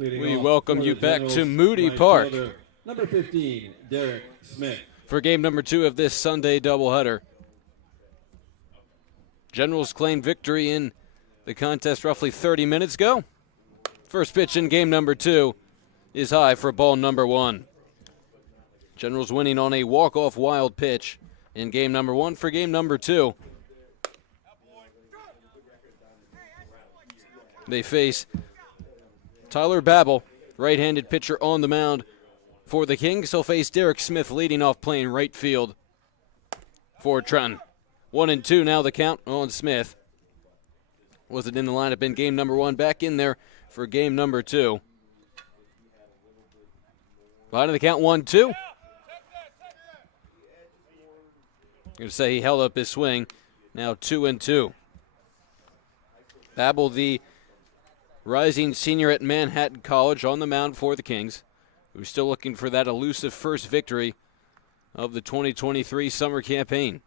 We welcome you back to Moody Park Number 15, Derek Smith. for game number 2 of this Sunday doubleheader. Generals claimed victory in the contest roughly 30 minutes ago. First pitch in game number 2 is high for ball number 1. Generals winning on a walk-off wild pitch in game number 1 for game number 2. They face Tyler Babel, right-handed pitcher on the mound for the Kings. He'll face Derek Smith leading off playing right field for Trenton. 1-2 now the count on Smith. Wasn't in the lineup in game number 1, back in there for game number 2. Line of the count 1-2. Going to say he held up his swing. Now 2-2. Babel, the rising senior at Manhattan College, on the mound for the Kings, who's still looking for that elusive first victory of the 2023 summer campaign.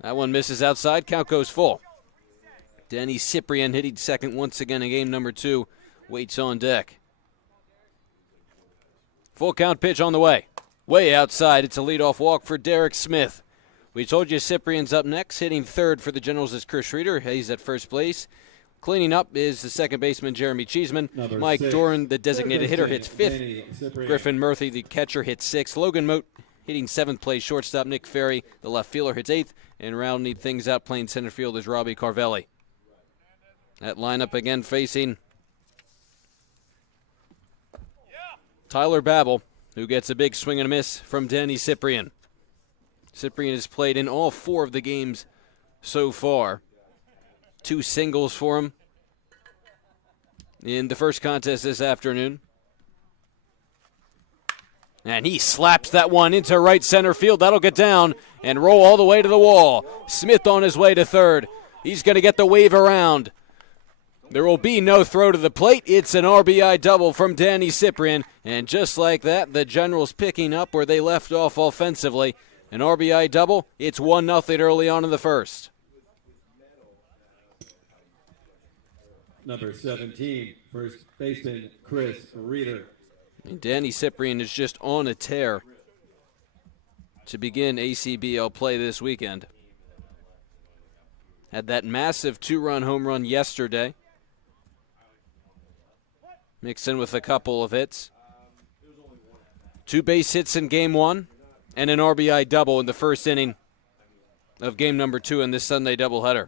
That one misses outside. Count goes full. Danny Cyprian hitting second once again in game number 2. Waits on deck. Full count pitch on the way. Way outside. It's a leadoff walk for Derek Smith. We told you Cyprian's up next. Hitting third for the Generals is Chris Reeder. He's at first base. Cleaning up is the second baseman, Jeremy Cheeseman. Mike Doran, the designated hitter, hits fifth. Griffin Murphy, the catcher, hits sixth. Logan Moat hitting seventh place. Shortstop Nick Ferry, the left fielder, hits eighth. And rounding things out playing center field is Robbie Carvelli. That lineup again facing Tyler Babel, who gets a big swing and a miss from Danny Cyprian. Cyprian has played in all 4 of the games so far. 2 singles for him in the first contest this afternoon. And he slaps that one into right center field. That'll get down and roll all the way to the wall. Smith on his way to third. He's going to get the wave around. There will be no throw to the plate. It's an RBI double from Danny Cyprian. And just like that, the Generals picking up where they left off offensively. An RBI double. It's 1-0 early on in the first. Number 17, first baseman Chris Reeder. And Danny Cyprian is just on a tear to begin ACBL play this weekend. Had that massive 2-run home run yesterday, mixed in with a couple of hits. 2 base hits in game 1 and an RBI double in the first inning of game number 2 in this Sunday doubleheader.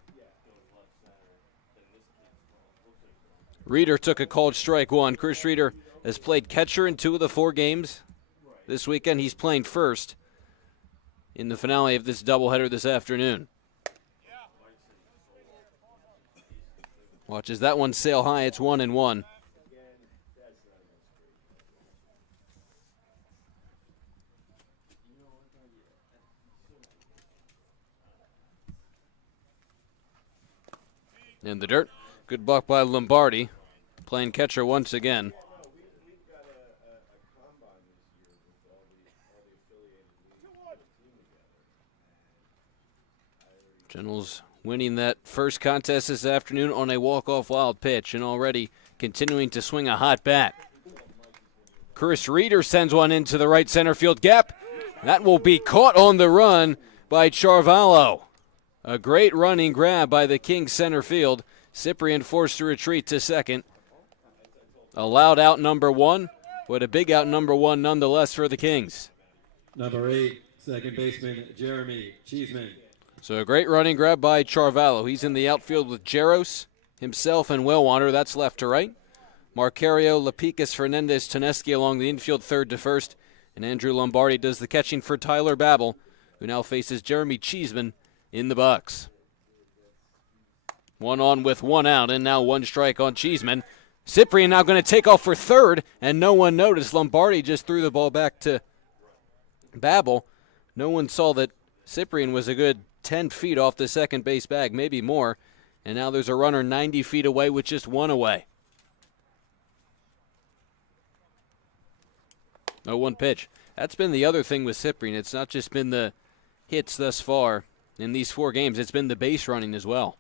Reeder took a called strike 1. Chris Reeder has played catcher in 2 of the 4 games this weekend. He's playing first in the finale of this doubleheader this afternoon. Watches that one sail high. It's 1-1. In the dirt. Good block by Lombardi, playing catcher once again. Generals winning that first contest this afternoon on a walk-off wild pitch and already continuing to swing a hot bat. Chris Reeder sends one into the right center field gap. That will be caught on the run by Charvalho. A great running grab by the Kings center field. Cyprian forced to retreat to second. Allowed out number 1, but a big out number 1 nonetheless for the Kings. Number 8, second baseman Jeremy Cheeseman. So a great running grab by Charvalho. He's in the outfield with Jaros, himself, and Wellwater. That's left to right. Marcario, Lapicas, Fernandez, Toneski along the infield, third to first. And Andrew Lombardi does the catching for Tyler Babel, who now faces Jeremy Cheeseman in the box. 1 on with 1 out, and now 1 strike on Cheeseman. Cyprian now going to take off for third, and no one noticed. Lombardi just threw the ball back to Babel. No one saw that Cyprian was a good 10 feet off the second base bag, maybe more. And now there's a runner 90 feet away with just 1 away. 0-1 pitch. That's been the other thing with Cyprian. It's not just been the hits thus far in these 4 games. It's been the base running as well.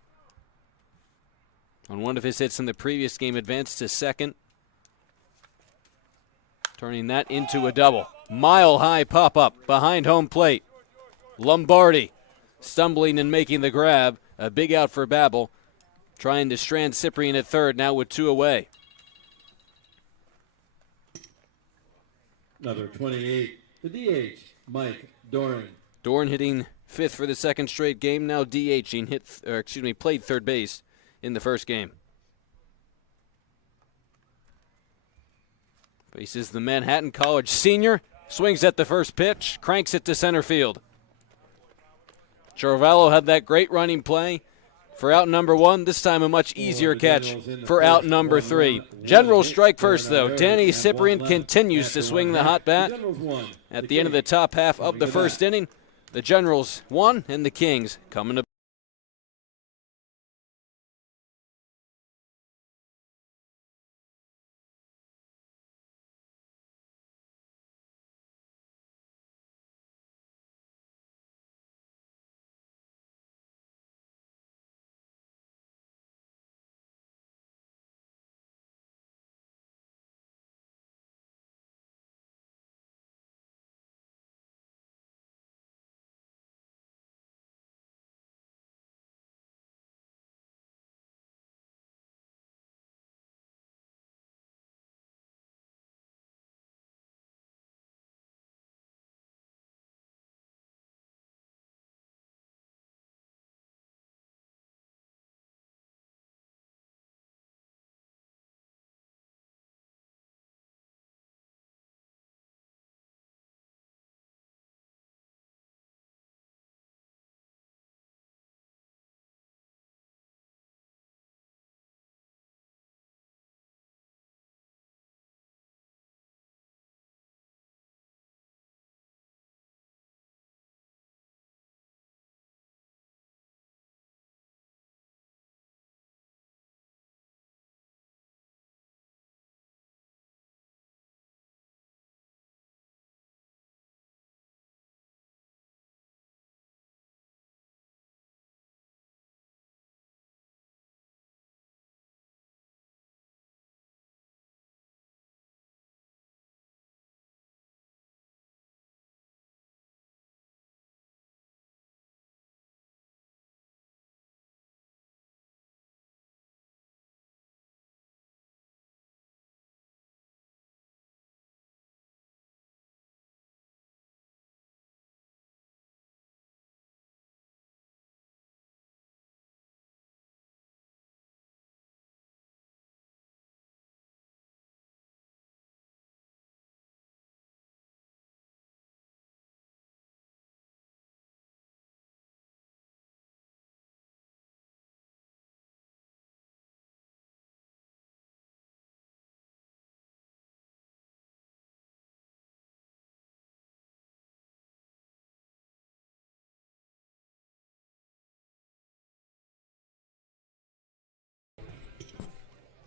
On one of his hits in the previous game, advanced to second turning that into a double. Mile-high pop-up behind home plate. Lombardi stumbling and making the grab. A big out for Babel, trying to strand Cyprian at third, now with 2 away. Number 28, the DH, Mike Doran. Doran hitting 5th for the second straight game, now DHing, played third base in the first game. Faces the Manhattan College senior, swings at the first pitch, cranks it to center field. Charvallo had that great running play for out number 1. This time a much easier catch for out number 3. Generals strike first, though. Danny Cyprian continues to swing the hot bat. At the end of the top half of the first inning, the Generals won, and the Kings coming to.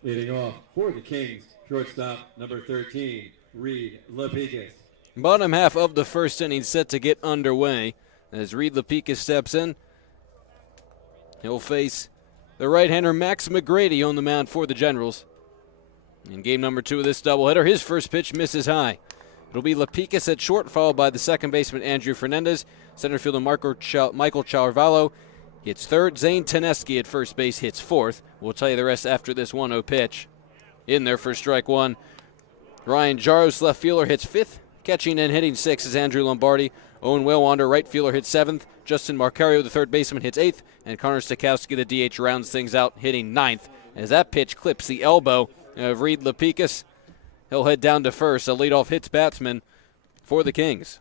Leading off for the Kings, shortstop number 13, Reed Lapicus. Bottom half of the first inning set to get underway as Reed Lapicus steps in. He'll face the right-hander Max McGrady on the mound for the Generals. In game number 2 of this doubleheader, his first pitch misses high. It'll be Lapicus at short, followed by the second baseman Andrew Fernandez. Center fielder Michael Charvallo hits third. Zane Teneski at first base hits fourth. We'll tell you the rest after this 1-0 pitch. In there for strike 1. Ryan Jaros, left fielder, hits fifth. Catching and hitting sixth is Andrew Lombardi. Owen Wellwander, right fielder, hits seventh. Justin Marcario, the third baseman, hits eighth. And Connor Stokowski, the DH, rounds things out, hitting ninth. As that pitch clips the elbow of Reed Lapicus, he'll head down to first. A leadoff hits batsman for the Kings.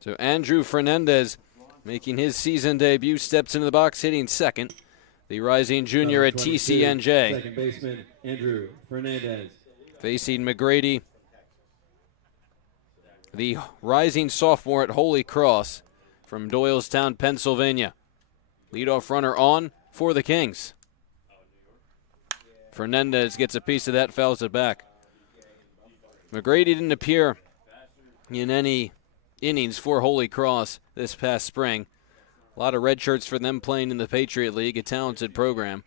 So Andrew Fernandez, making his season debut, steps into the box, hitting second. The rising junior at TCNJ. Second baseman Andrew Fernandez. Facing McGrady, the rising sophomore at Holy Cross from Doylestown, Pennsylvania. Leadoff runner on for the Kings. Fernandez gets a piece of that, fouls it back. McGrady didn't appear in any innings for Holy Cross this past spring. A lot of red shirts for them playing in the Patriot League, a talented program.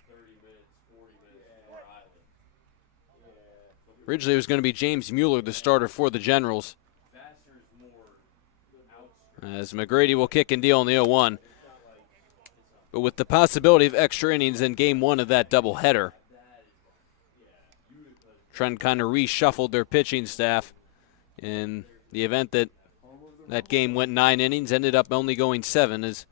Originally it was going to be James Mueller, the starter for the Generals, as McGrady will kick and deal in the 0-1. But with the possibility of extra innings in game one of that doubleheader, Trenton kind of reshuffled their pitching staff in the event that that game went 9 innings, ended up only going 7 as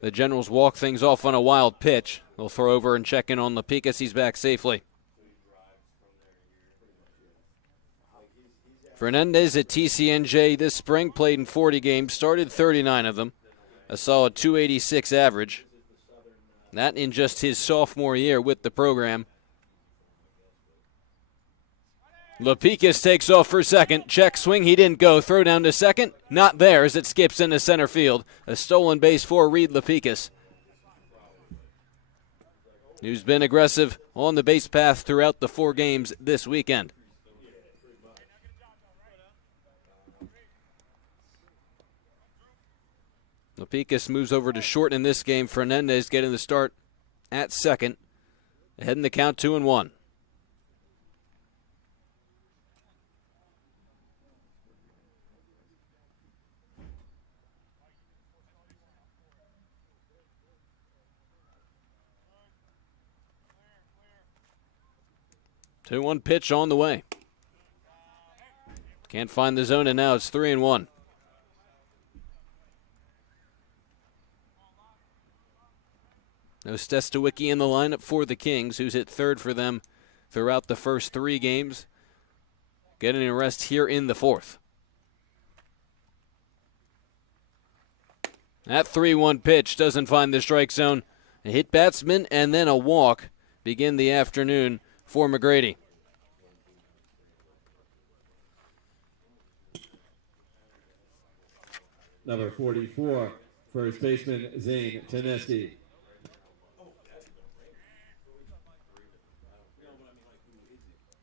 the Generals walk things off on a wild pitch. They'll throw over and check in on Lapicus. He's back safely. Fernandez at TCNJ this spring played in 40 games, started 39 of them, a solid .286 average. That in just his sophomore year with the program. Lapicus takes off for second. Check swing, he didn't go. Throw down to second, not there as it skips into center field. A stolen base for Reed Lapicus, who's been aggressive on the base path throughout the 4 games this weekend. Lapicus moves over to short in this game. Fernandez getting the start at second. Ahead in the count, 2-1. Two one pitch on the way. Can't find the zone, and now it's 3-1. No Stestowicki in the lineup for the Kings, who's hit third for them throughout the first 3 games. Getting a rest here in the 4th. That 3-1 pitch doesn't find the strike zone. A hit batsman and then a walk begin the afternoon for McGrady. Number 44, first baseman Zane Teneski.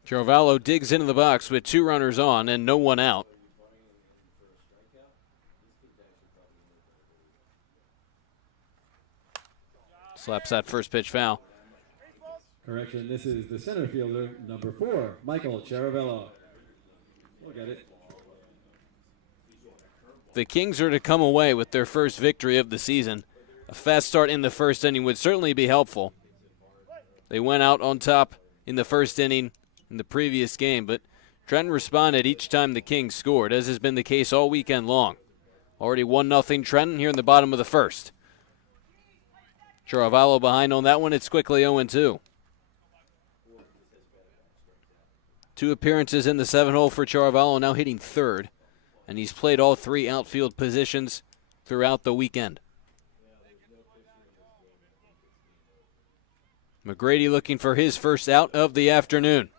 Carvalho digs into the box with 2 runners on and no one out. Slaps that first pitch foul. Correction, this is the center fielder, number 4, Michael Charavello. Look at it. The Kings are to come away with their first victory of the season. A fast start in the first inning would certainly be helpful. They went out on top in the first inning in the previous game, but Trenton responded each time the Kings scored, as has been the case all weekend long. Already 1-0 Trenton here in the bottom of the first. Charavallo behind on that one. It's quickly 0-2. 2 appearances in the 7-hole for Charavallo, now hitting third, and he's played all 3 outfield positions throughout the weekend. McGrady looking for his first out of the afternoon.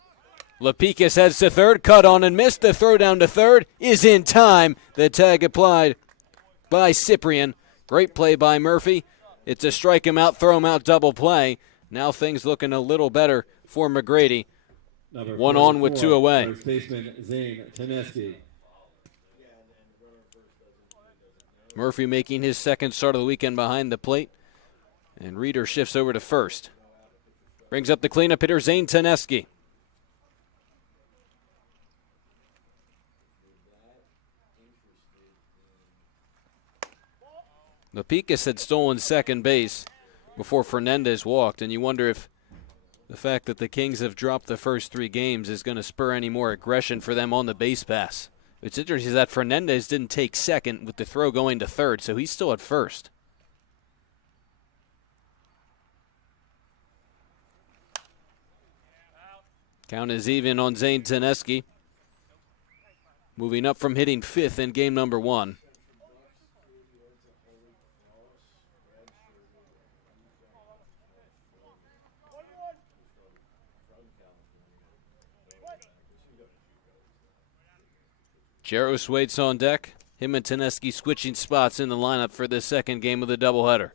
Lapicus heads to third, cut on and missed. The throw down to third is in time. The tag applied by Cyprian. Great play by Murphy. It's a strike him out, throw him out double play. Now things looking a little better for McGrady. One on with 2 away. First baseman Zane Teneski. Murphy making his second start of the weekend behind the plate. And Reeder shifts over to first. Brings up the cleanup hitter, Zane Teneski. Lapicus had stolen second base before Fernandez walked, and you wonder if the fact that the Kings have dropped the first 3 games is going to spur any more aggression for them on the base pass. What's interesting is that Fernandez didn't take second with the throw going to third, so he's still at first. Count is even on Zane Teneski, moving up from hitting 5th in game number 1. Jaros waits on deck. Him and Teneski switching spots in the lineup for the second game of the doubleheader.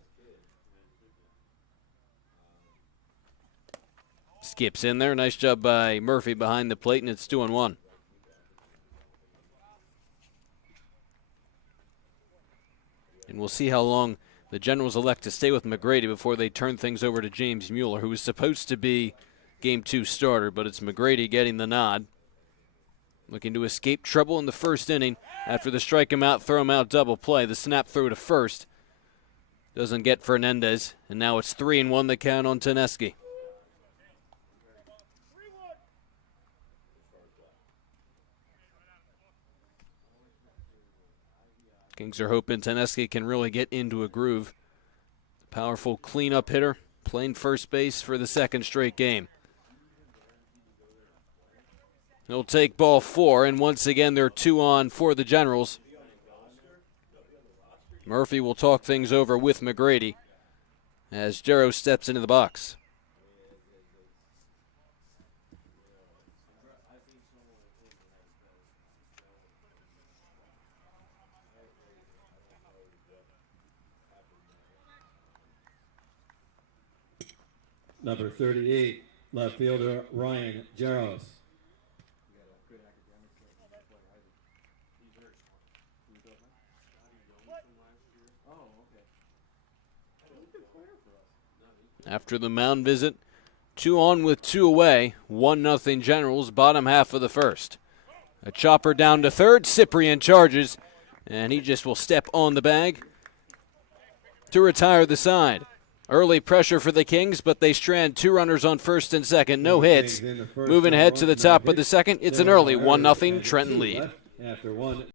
Skips in there. Nice job by Murphy behind the plate, and it's 2-1. And we'll see how long the Generals elect to stay with McGrady before they turn things over to James Mueller, who was supposed to be Game 2 starter, but it's McGrady getting the nod. Looking to escape trouble in the first inning after the strike him out, throw him out double play. The snap throw to first doesn't get Fernandez, and now it's 3-1 the count on Teneski. Kings are hoping Teneski can really get into a groove. Powerful cleanup hitter, playing first base for the second straight game. He'll take ball 4, and once again they're 2 on for the Generals. Murphy will talk things over with McGrady as Jarrow steps into the box. Number 38, left fielder Ryan Jarrows. After the mound visit, 2 on with 2 away, 1-0 Generals, bottom half of the first. A chopper down to third, Cyprian charges, and he just will step on the bag to retire the side. Early pressure for the Kings, but they strand 2 runners on first and second, no hits. Moving ahead to the top of the second, it's an early 1-0 Trenton lead. After one.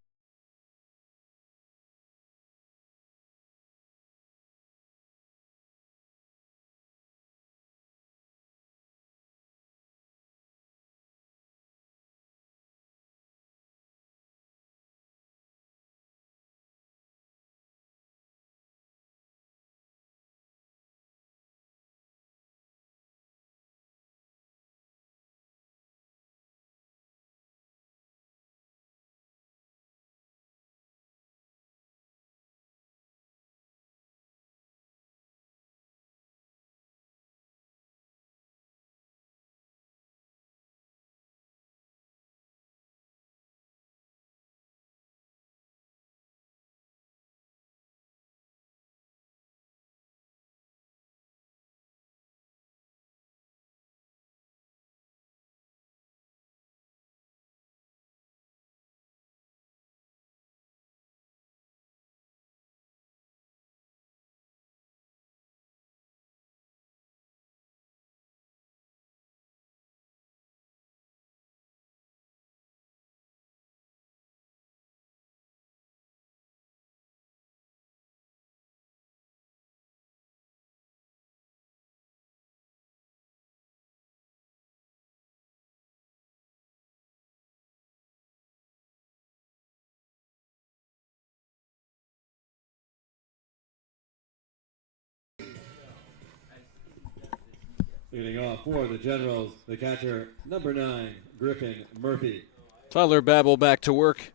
Leading off for the Generals, the catcher, number 9, Griffin Murphy. Tyler Babel back to work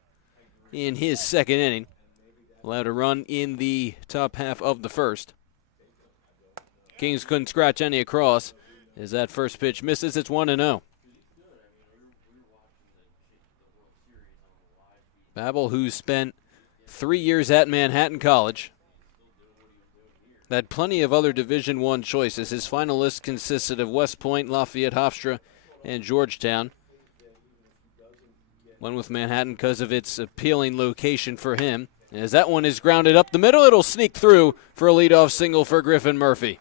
in his second inning. Allowed a run in the top half of the first. Kings couldn't scratch any across as that first pitch misses. It's 1-0. Babel, who spent 3 years at Manhattan College, had plenty of other Division I choices. His final list consisted of West Point, Lafayette, Hofstra, and Georgetown. Went with Manhattan because of its appealing location for him. As that one is grounded up the middle, it'll sneak through for a leadoff single for Griffin Murphy.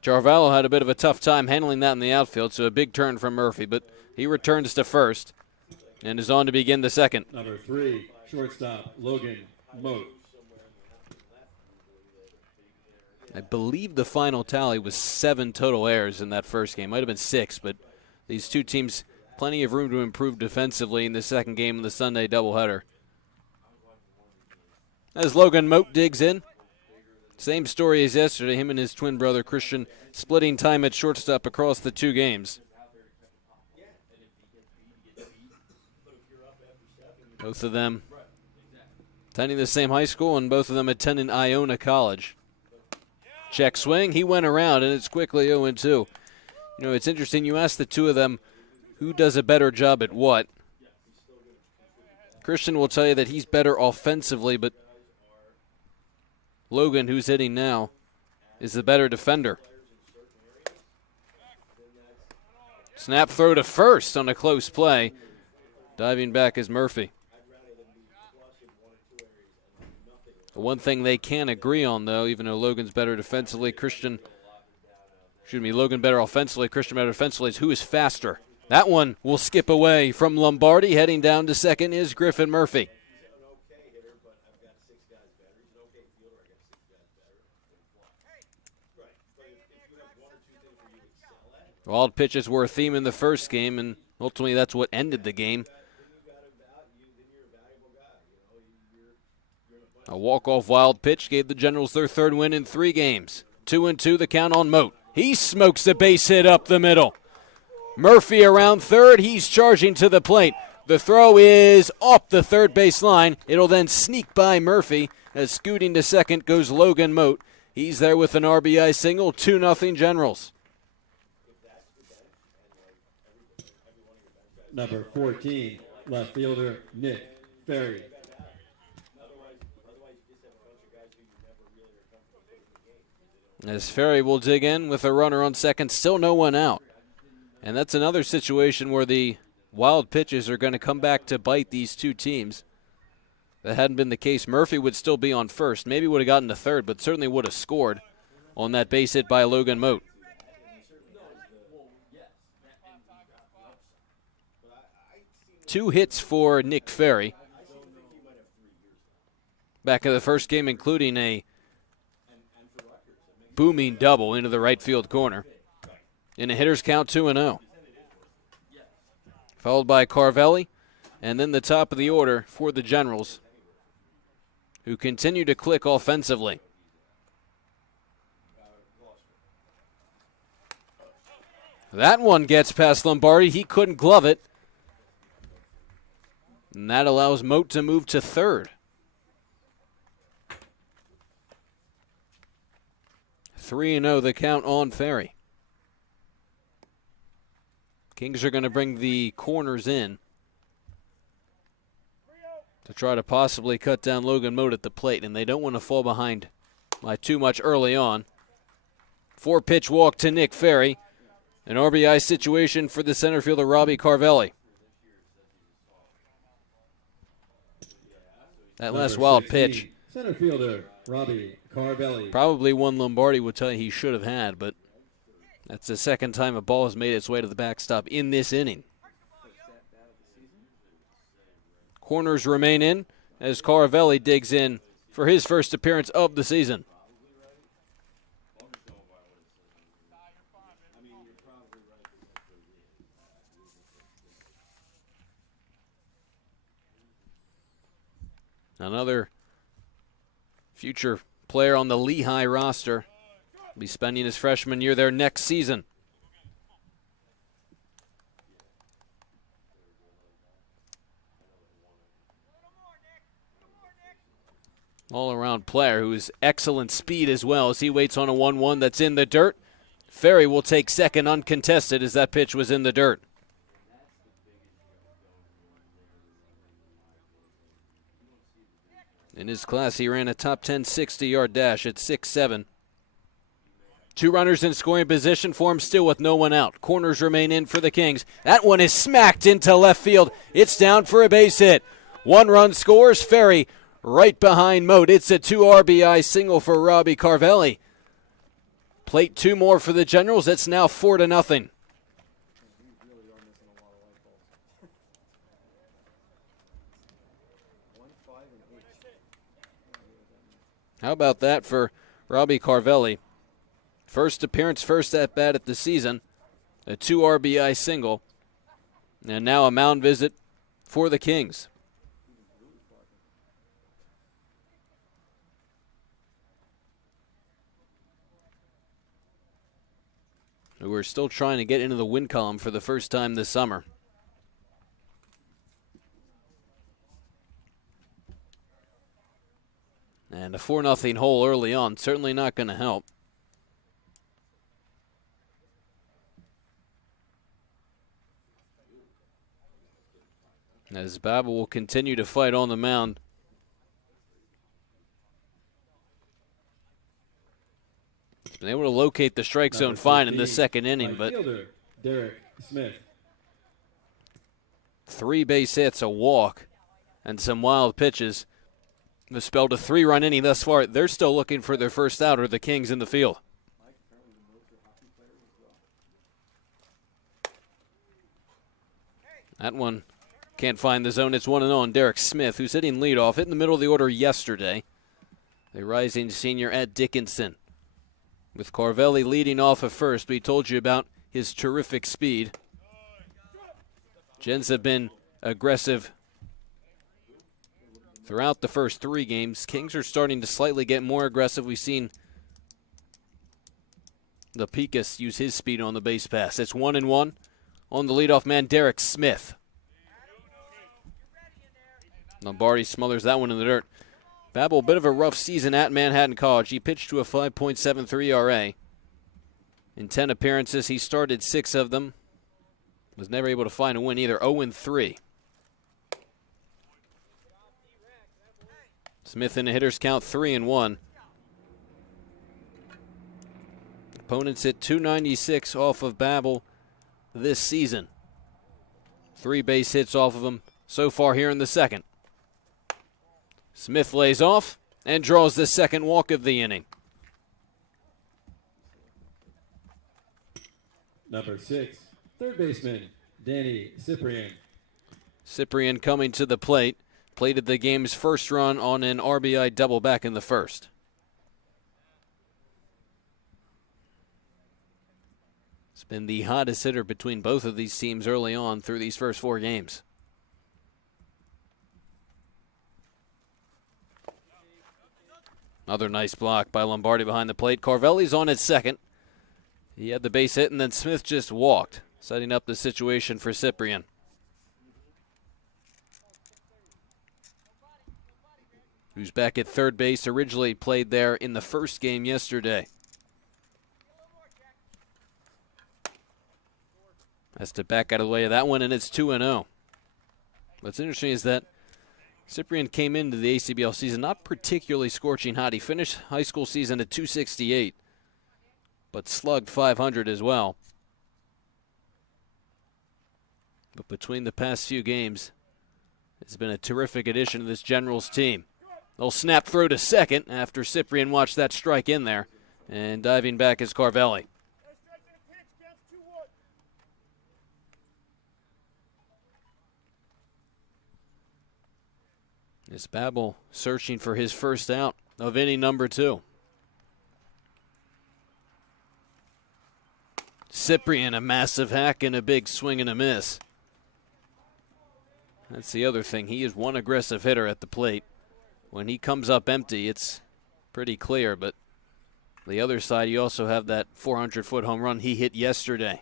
Jarvallo had a bit of a tough time handling that in the outfield, so a big turn from Murphy, but he returns to first and is on to begin the second. Number 3, shortstop, Logan Moat. I believe the final tally was 7 total errors in that first game. Might have been 6, but these two teams, plenty of room to improve defensively in the second game of the Sunday doubleheader. As Logan Moat digs in, same story as yesterday, him and his twin brother Christian splitting time at shortstop across the 2 games. Both of them attending the same high school, and both of them attending Iona College. Check swing, he went around, and it's quickly 0-2. You know, it's interesting, you ask the two of them who does a better job at what. Christian will tell you that he's better offensively, but Logan, who's hitting now, is the better defender. Snap throw to first on a close play. Diving back is Murphy. The one thing they can agree on, though, even though Logan's better defensively, Logan better offensively, Christian better defensively, is who is faster. That one will skip away from Lombardi. Heading down to second is Griffin Murphy. Wild pitches were a theme in the first game, and ultimately that's what ended the game. A walk-off wild pitch gave the Generals their third win in 3 games. 2-2 the count on Moat. He smokes a base hit up the middle. Murphy around third. He's charging to the plate. The throw is off the third base line. It'll then sneak by Murphy as scooting to second goes Logan Moat. He's there with an RBI single, 2-0 Generals. Number 14, left fielder Nick Ferry. As Ferry will dig in with a runner on second, still no one out. And that's another situation where the wild pitches are going to come back to bite these two teams. That hadn't been the case. Murphy would still be on first. Maybe would have gotten to third, but certainly would have scored on that base hit by Logan Moat. Two hits for Nick Ferry. Back in the first game, including a booming double into the right field corner. In a hitter's count, 2-0. Followed by Carvelli, and then the top of the order for the Generals, who continue to click offensively. That one gets past Lombardi. He couldn't glove it. And that allows Moat to move to third. 3-0 the count on Ferry. Kings are going to bring the corners in to try to possibly cut down Logan Moat at the plate, and they don't want to fall behind by too much early on. 4-pitch walk to Nick Ferry. An RBI situation for the center fielder Robbie Carvelli. That last wild pitch. Center fielder Robbie Carvelli. Probably one Lombardi would tell you he should have had, but that's the second time a ball has made its way to the backstop in this inning. Corners remain in as Carvelli digs in for his first appearance of the season. Another future player on the Lehigh roster will be spending his freshman year there next season. All-around player who is excellent speed as well as he waits on a 1-1 that's in the dirt. Ferry will take second uncontested as that pitch was in the dirt. In his class, he ran a top 10 60-yard dash at 6'7". 2 runners in scoring position for him, still with no one out. Corners remain in for the Kings. That one is smacked into left field. It's down for a base hit. 1 run scores. Ferry right behind Moat. It's a 2 RBI single for Robbie Carvelli. Plate 2 more for the Generals. It's now 4-0. How about that for Robbie Carvelli? First appearance, first at-bat at the season. A 2 RBI single. And now a mound visit for the Kings. We're still trying to get into the win column for the first time this summer. And a 4-0 hole early on, certainly not going to help. as Babel will continue to fight on the mound. He's been able to locate the strike zone fine in the second inning, but Derek Smith. 3 base hits, a walk, and some wild pitches. The spelled a 3-run inning thus far. They're still looking for their first out, or the Kings in the field. That one can't find the zone. It's 1-0. Derek Smith, who's hitting leadoff, hit in the middle of the order yesterday. The rising senior at Dickinson. With Carvelli leading off at first, we told you about his terrific speed. Gens have been aggressive throughout the first 3 games. Kings are starting to slightly get more aggressive. We've seen the Pecos use his speed on the base pass. It's 1-1 on the leadoff man, Derek Smith. Lombardi smothers that one in the dirt. Babel, a bit of a rough season at Manhattan College. He pitched to a 5.73 ERA. In 10 appearances, he started 6 of them. Was never able to find a win either, 0-3. Smith in the hitter's count, 3-1. Opponents hit .296 off of Babel this season. 3 base hits off of him so far here in the second. Smith lays off and draws the second walk of the inning. Number 6, third baseman, Danny Cyprian. Cyprian coming to the plate. Plated the game's first run on an RBI double back in the first. It's been the hottest hitter between both of these teams early on through these first 4 games. Another nice block by Lombardi behind the plate. Carvelli's on at second. He had the base hit, and then Smith just walked, setting up the situation for Cyprian. Who's back at third base, originally played there in the first game yesterday. Has to back out of the way of that one, and it's 2-0. What's interesting is that Cyprian came into the ACBL season not particularly scorching hot. He finished high school season at .268, but slugged .500 as well. But between the past few games, it's been a terrific addition to this Generals team. They'll snap throw to second after Cyprian watched that strike in there. And diving back is Carvelli. It's Babel searching for his first out of inning number 2. Cyprian, a massive hack and a big swing and a miss. That's the other thing. He is one aggressive hitter at the plate. When he comes up empty, it's pretty clear, but the other side, you also have that 400-foot home run he hit yesterday.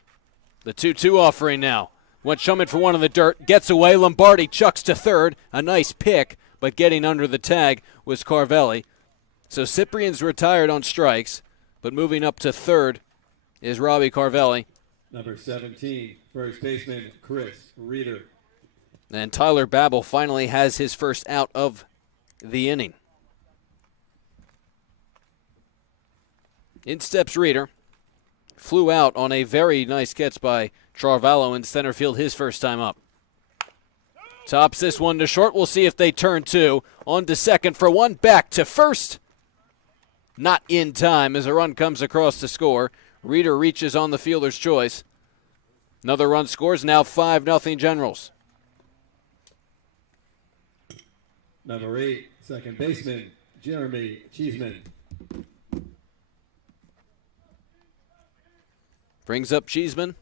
The 2-2 offering now. Went Shuman for one in the dirt, gets away. Lombardi chucks to third. A nice pick, but getting under the tag was Carvelli. So Cyprian's retired on strikes, but moving up to third is Robbie Carvelli. Number 17, first baseman, Chris Reeder. And Tyler Babel finally has his first out of the inning. In steps Reeder. Flew out on a very nice catch by Charvallo in center field his first time up. Tops this one to short. We'll see if they turn 2. On to second for 1. Back to first. Not in time as a run comes across to score. Reeder reaches on the fielder's choice. Another run scores. Now 5-0 Generals. Number 8, second baseman, Jeremy Cheeseman. Brings up Cheeseman,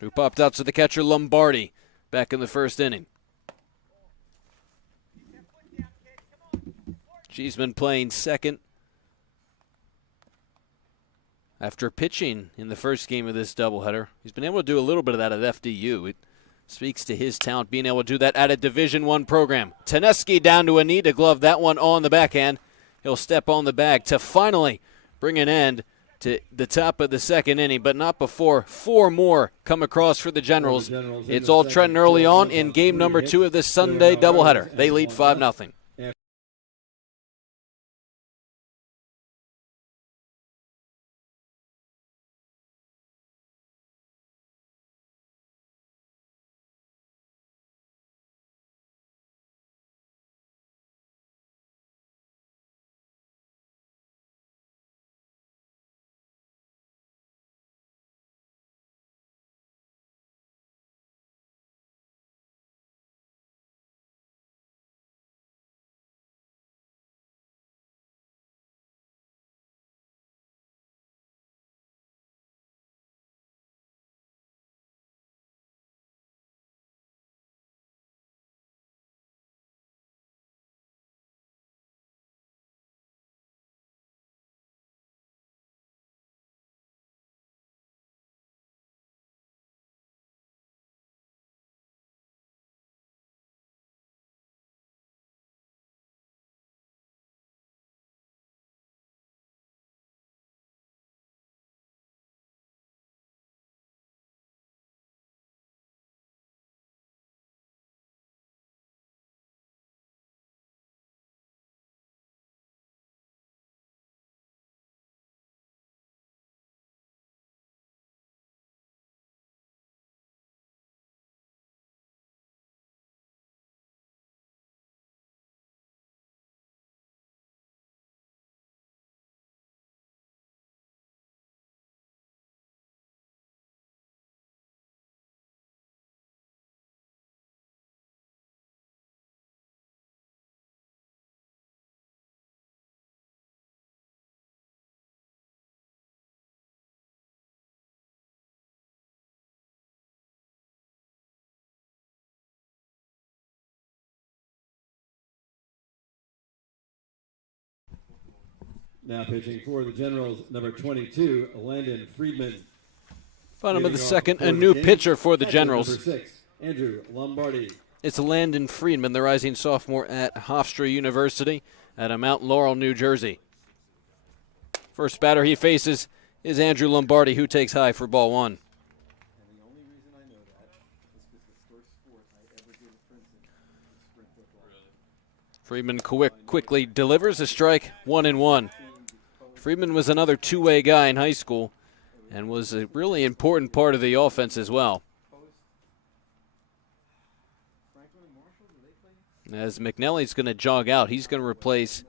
who popped out to the catcher Lombardi back in the first inning. Cheeseman playing second after pitching in the first game of this doubleheader. He's been able to do a little bit of that at FDU. It speaks to his talent being able to do that at a Division I program. Teneski down to a knee to glove that one on the backhand. He'll step on the bag to finally bring an end to the top of the second inning, but not before 4 more come across for the Generals. It's all Trenton early on in game number 2 of this Sunday doubleheader. They lead 5-0. Now pitching for the Generals, number 22, Landon Friedman. Bottom of the second, a new pitcher for the Generals. Number 6, Andrew Lombardi. It's Landon Friedman, the rising sophomore at Hofstra University out of Mount Laurel, New Jersey. First batter he faces is Andrew Lombardi, who takes high for ball 1. Friedman quickly delivers a strike, 1-1. Friedman was another two-way guy in high school and was a really important part of the offense as well. As McNally's going to jog out, he's going to replace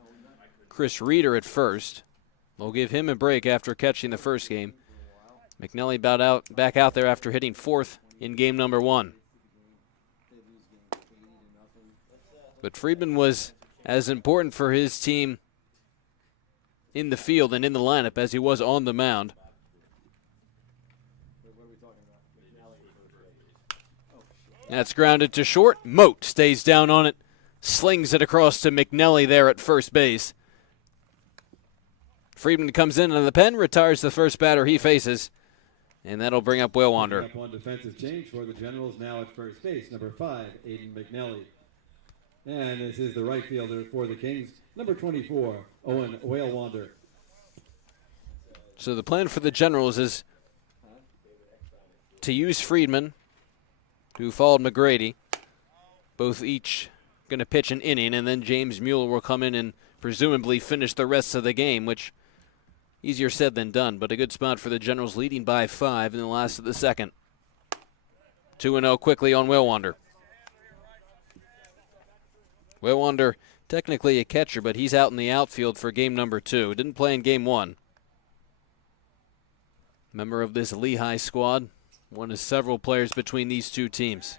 Chris Reeder at first. They'll give him a break after catching the first game. McNally back out there after hitting 4th in game number 1. But Friedman was as important for his team in the field and in the lineup as he was on the mound. That's grounded to short. Moat stays down on it, slings it across to McNally there at first base. Friedman comes in the pen, retires the first batter he faces, and that'll bring up Waywander. Up on defensive change for the Generals now at first base, number 5, Aiden McNally. And this is the right fielder for the Kings, number 24, Owen Waywander. So the plan for the Generals is to use Friedman, who followed McGrady. Both each going to pitch an inning, and then James Mueller will come in and presumably finish the rest of the game, which easier said than done, but a good spot for the Generals, leading by 5 in the last of the second. 2-0 quickly on Waywander. Waywander, technically a catcher, but he's out in the outfield for game number 2. Didn't play in game 1. Member of this Lehigh squad, one of several players between these two teams.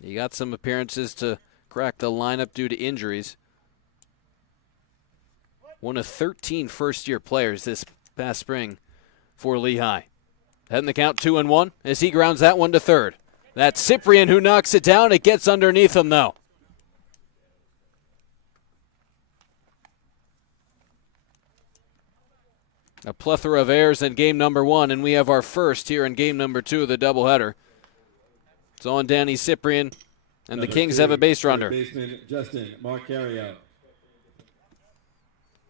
He got some appearances to crack the lineup due to injuries. One of 13 first-year players this past spring for Lehigh. Heading the count 2-1 as he grounds that one to third. That's Cyprian who knocks it down. It gets underneath him, though. A plethora of errors in game number 1, and we have our first here in game number 2 of the doubleheader. It's on Danny Cyprian, and the Kings have a base runner. Baseman Justin Marcario.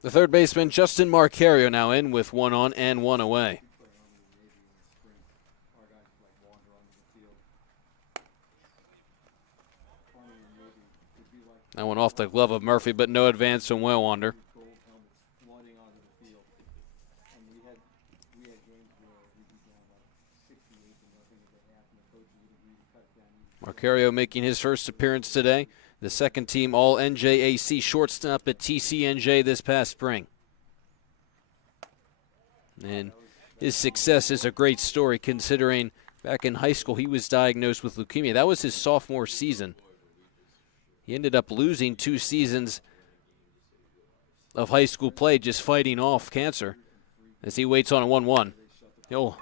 The third baseman, Justin Marcario, now in with 1 on and 1 away. That one off the glove of Murphy, but no advance from Wellwander. Marcario making his first appearance today. The second team All-NJAC shortstop at TCNJ this past spring. And his success is a great story considering back in high school he was diagnosed with leukemia. That was his sophomore season. He ended up losing 2 seasons of high school play just fighting off cancer as he waits on a 1-1. He'll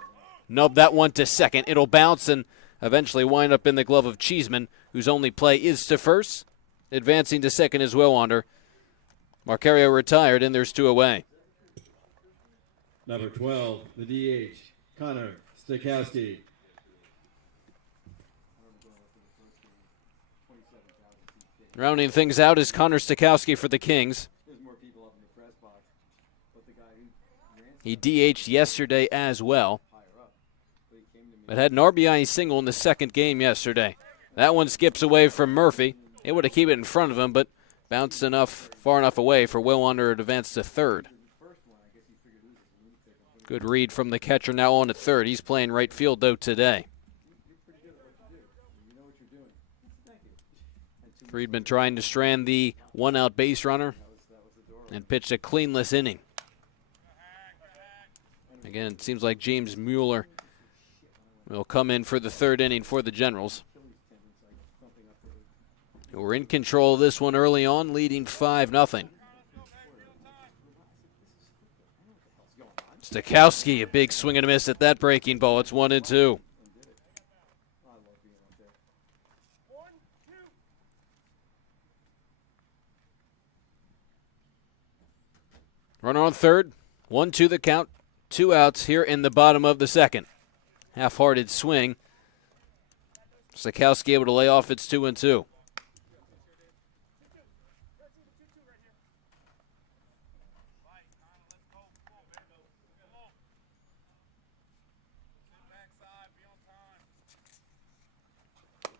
nub that one to second. It'll bounce and eventually wind up in the glove of Cheeseman, whose only play is to first. Advancing to second as Wellwander. Marcario retired, and there's 2 away. Number 12, the DH, Connor Stakowski. Rounding things out is Connor Stakowski for the Kings. He DH'd yesterday as well, but had an RBI single in the second game yesterday. That one skips away from Murphy. Able to keep it in front of him, but bounced far enough away for Wellwander to advance to third. Good read from the catcher now on at third. He's playing right field, though, today. Friedman trying to strand the 1-out base runner and pitched a cleanless inning. Again, it seems like James Mueller will come in for the third inning for the Generals. We're in control of this one early on, leading 5-0. Stakowski, a big swing and a miss at that breaking ball. It's 1-2. Runner on third, 1-2 the count, 2 outs here in the bottom of the second. Half-hearted swing. Stakowski able to lay off. It's 2-2.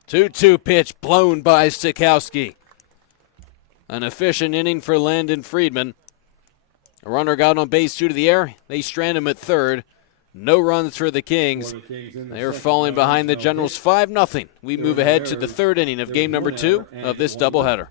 Two-two pitch blown by Stakowski. An efficient inning for Landon Friedman. A runner got on base 2 to the air. They strand him at third. No runs for the Kings. They're falling behind the Generals 5-0. We move ahead to the third inning of game number 2 of this doubleheader.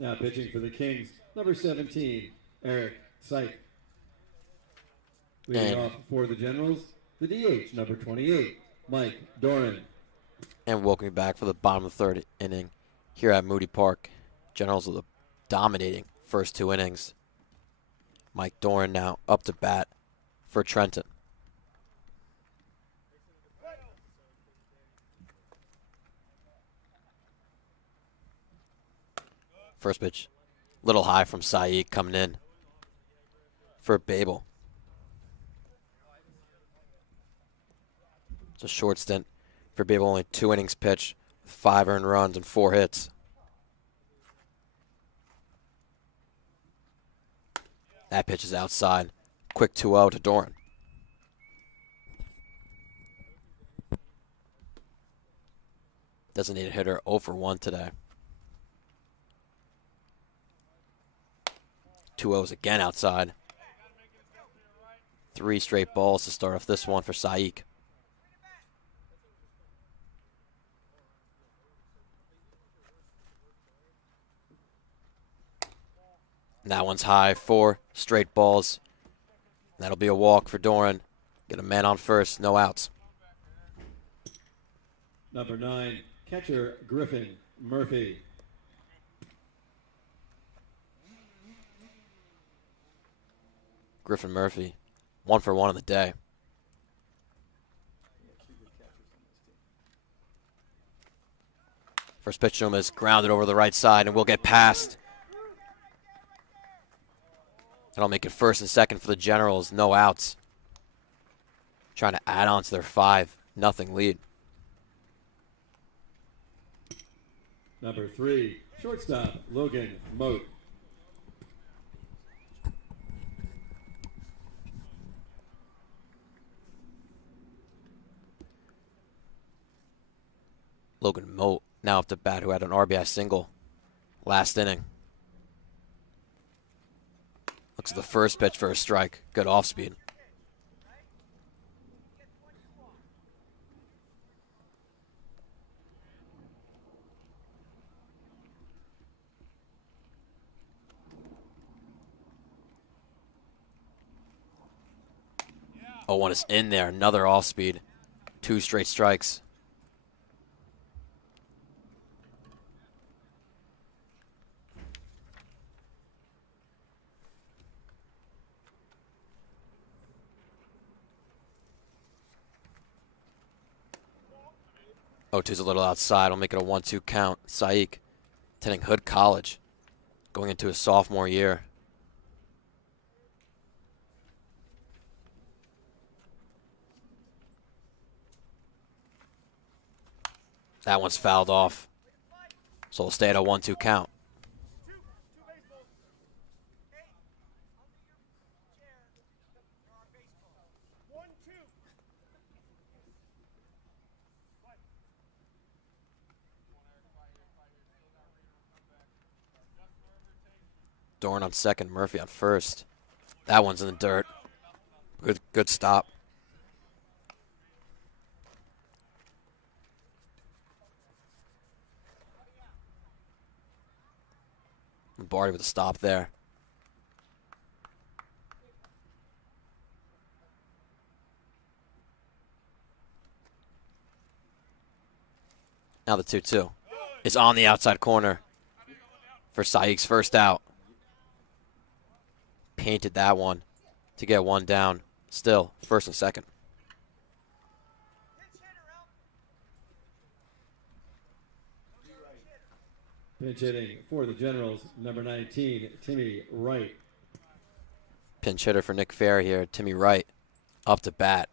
Now pitching for the Kings, number 17, Eric Syke. Leading off for the Generals, the DH, number 28, Mike Doran. And welcome you back for the bottom of the third inning here at Moody Park. Generals with a dominating first 2 innings. Mike Doran now up to bat for Trenton. First pitch, little high from Saeed coming in for Babel. It's a short stint for Babel, only 2 innings pitched, 5 earned runs and 4 hits. That pitch is outside. Quick 2-0 to Doran. Designated hitter 0 for 1 today. 2-0s again outside. 3 straight balls to start off this one for Saik. And that one's high, 4 straight balls. That'll be a walk for Doran. Get a man on first, no outs. Number 9, catcher Griffin Murphy. Griffin Murphy, 1 for 1 on the day. First pitch to him is grounded over the right side and will get past. That'll make it first and second for the Generals, no outs. Trying to add on to their 5-0 lead. Number 3, shortstop Logan Moat. Logan Moat now up to bat, who had an RBI single last inning. Looks at the first pitch for a strike. Good off speed. Oh, one is in there. Another off speed. 2 straight strikes. Oh, 2's a little outside. I'll make it a 1-2 count. Saik, attending Hood College, going into his sophomore year. That one's fouled off. So we'll stay at a 1-2 count. Doran on second, Murphy on first. That one's in the dirt. Good stop. Barty with a stop there. Now the 2-2 is on the outside corner for Saik's first out. Painted that one to get 1 down. Still, first and second. Pinch hitting for the Generals, number 19, Timmy Wright. Pinch hitter for Nick Fair here, Timmy Wright, up to bat.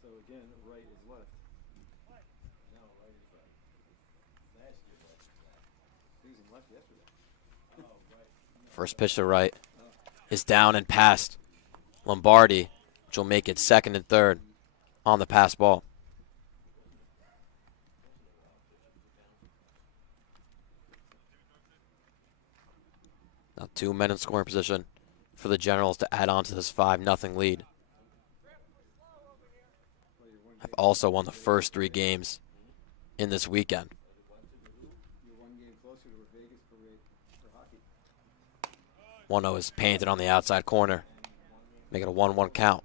So again, Wright is left. No, Wright is right. Last year, he was in left yesterday. Oh, right. First pitch to Wright is down and past Lombardi, which will make it second and third on the pass ball. Now 2 men in scoring position for the Generals to add on to this 5-0 lead. Have also won the first 3 games in this weekend. 1-0 is painted on the outside corner. Make it a 1-1 count.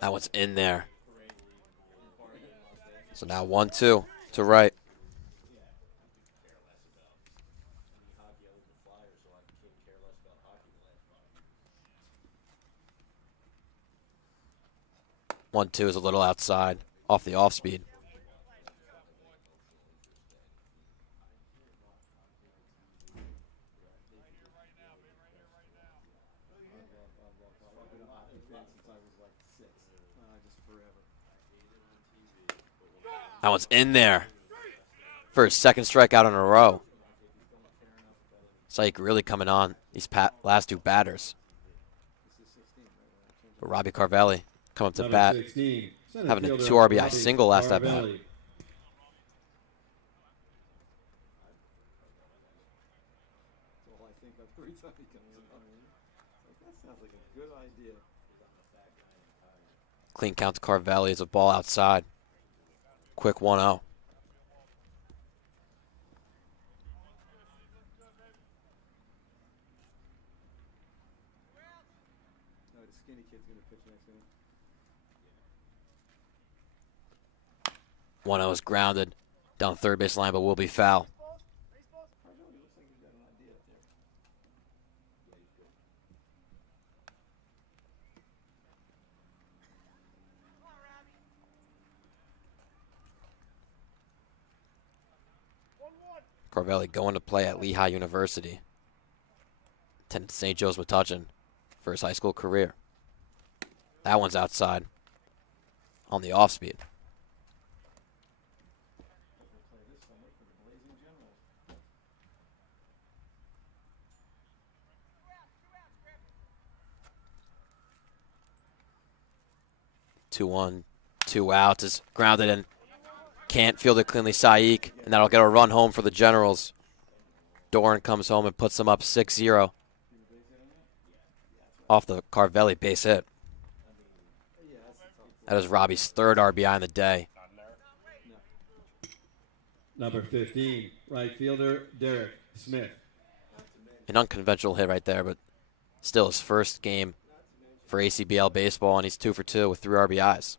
That one's in there. So now 1-2 to right. One two is a little outside, off the off speed. That one's in there for his second strikeout in a row. Syke really coming on these last two batters. But Robbie Carvelli come up to bat, 16, having a fielder 2 RBI Robbie single last at bat. Carvelli. Clean count to Carvelli as a ball outside. Quick 1-0. One 0 is grounded down the third base line, but will be foul. Carvelli going to play at Lehigh University. Attended St. Joe's Metuchen for his high school career. That one's outside on the off speed. Two one, 2 outs is grounded and can't field it cleanly. Syke, and that'll get a run home for the Generals. Doran comes home and puts them up 6-0 off the Carvelli base hit. That is Robbie's third RBI in the day. Number 15, right fielder Derek Smith. An unconventional hit right there, but still his first game for ACBL baseball, and he's 2 for 2 with 3 RBIs.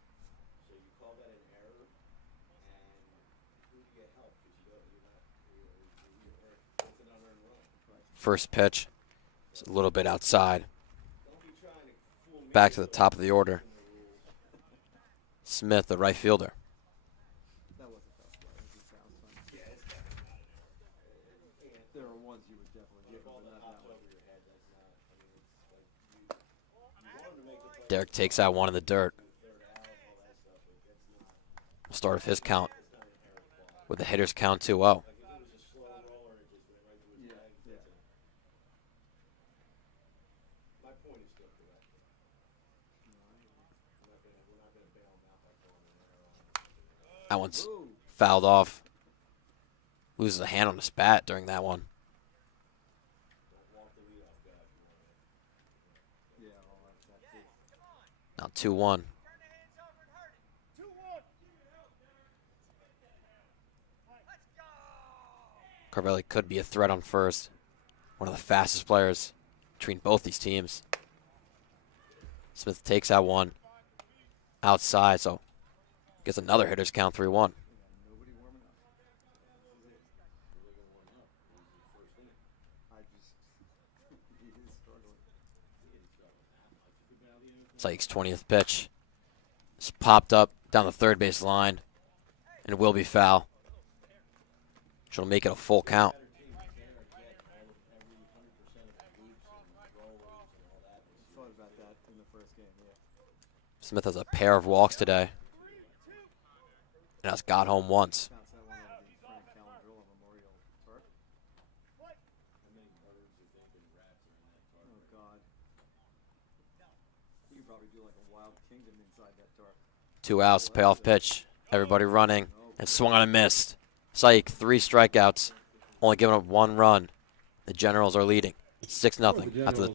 First pitch is a little bit outside. Back to the top of the order. Smith, the right fielder. Derek takes out one in the dirt. Start of his count with the hitter's count 2-0. That one's fouled off. Loses a hand on his bat during that one. Now 2-1. Carvelli could be a threat on first. One of the fastest players between both these teams. Smith takes out one. Outside, so gets another hitter's count 3-1. Syke's 20th pitch. It's popped up down the third base line and will be foul. Which will make it a full count. Smith has a pair of walks today and has got home once. Two outs, payoff pitch. Everybody running and swung on and missed. Syke, 3 strikeouts, only giving up 1 run. The Generals are leading 6-0 after the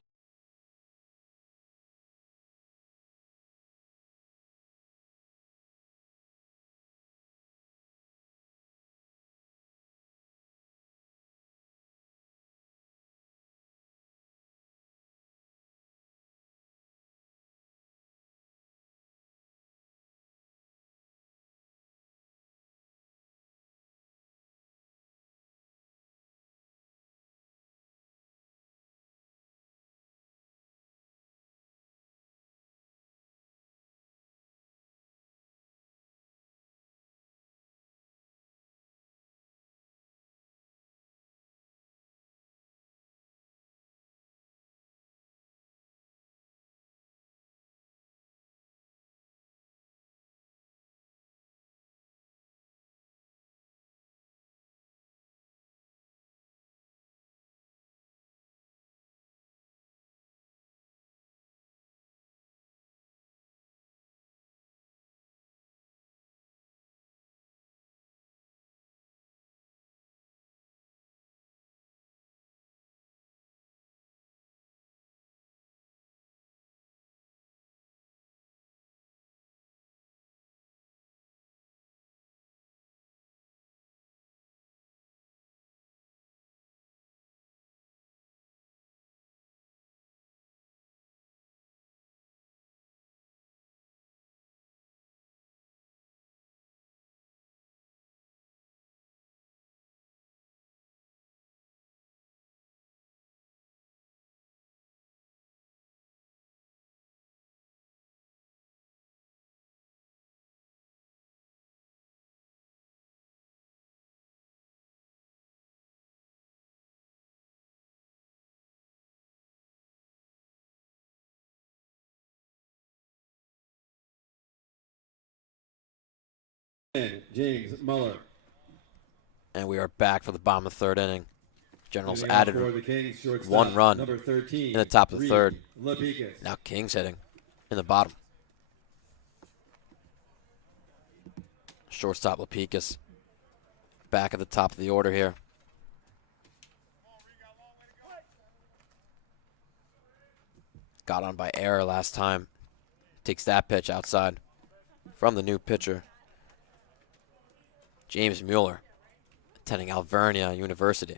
And James Muller. And we are back for the bottom of the third inning. Generals Moving out added for the Kings, shortstop, one run number 13, in the top of the Reed third. Lapicus. Now Kings hitting in the bottom. Shortstop Lapicus back at the top of the order here. Got on by error last time. Takes that pitch outside from the new pitcher, James Mueller, attending Alvernia University.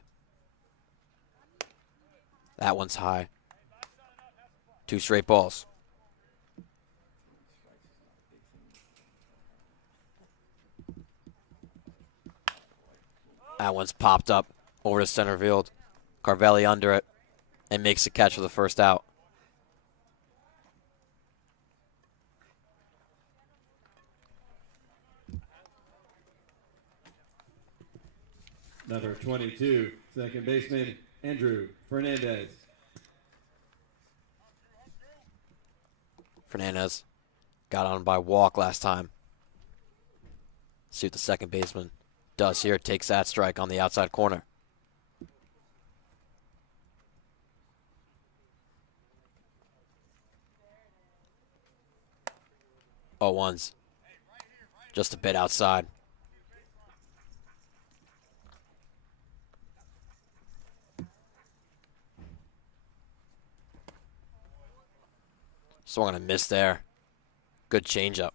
That one's high. 2 straight balls. That one's popped up over to center field. Carvelli under it and makes the catch for the first out. Number 22, second baseman, Andrew Fernandez. Fernandez got on by walk last time. See what the second baseman does here. Takes that strike on the outside corner. Oh, ones. Just a bit outside. Swung and a miss there. Good changeup.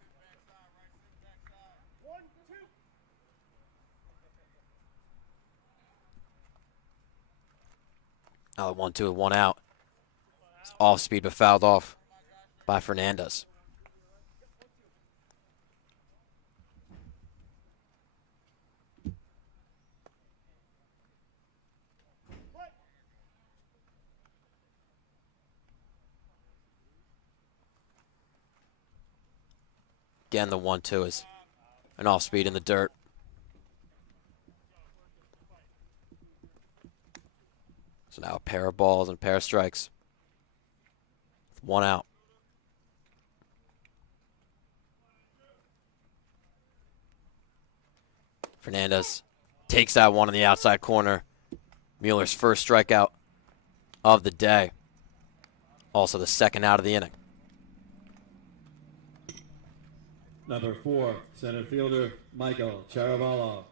Now the 1-2 with 1 out. It's off speed but fouled off by Fernandez. Again, the 1-2 is an off speed in the dirt. So now a pair of balls and a pair of strikes. With 1 out. Fernandez takes that one on the outside corner. Mueller's first strikeout of the day. Also the second out of the inning. Number 4, center fielder, Michael Charavallo.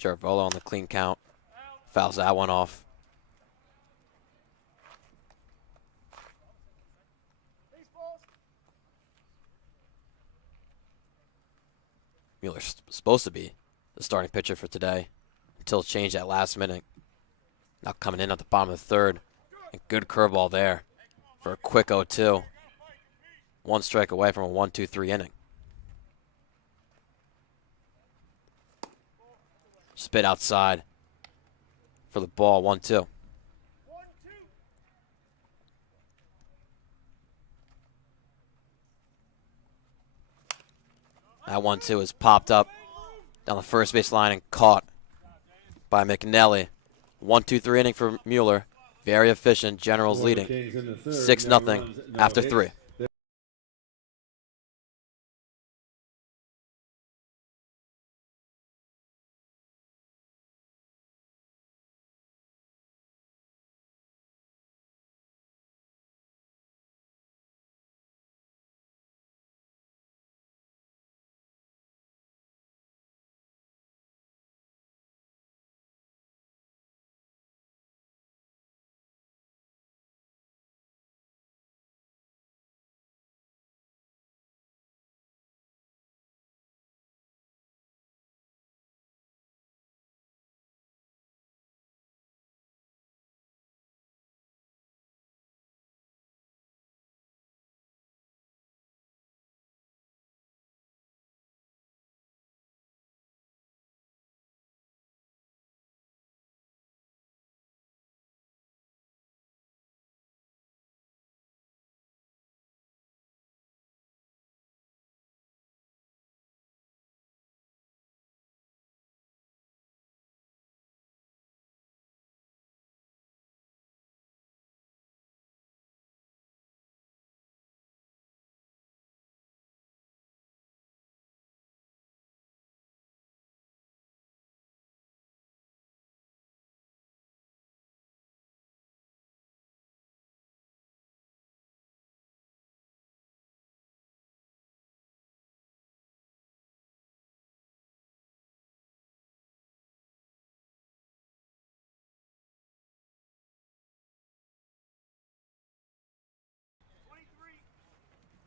Charavallo on the clean count. Fouls that one off. Mueller's supposed to be the starting pitcher for today until changed at last minute. Now coming in at the bottom of the third. And good curveball there for a quick 0-2. 1 strike away from a 1-2-3 inning. Spit outside for the ball, 1-2. That 1-2 is popped up down the first base line and caught by McNelly. 1-2-3 inning for Mueller. Very efficient. Generals leading 6-0 after 3.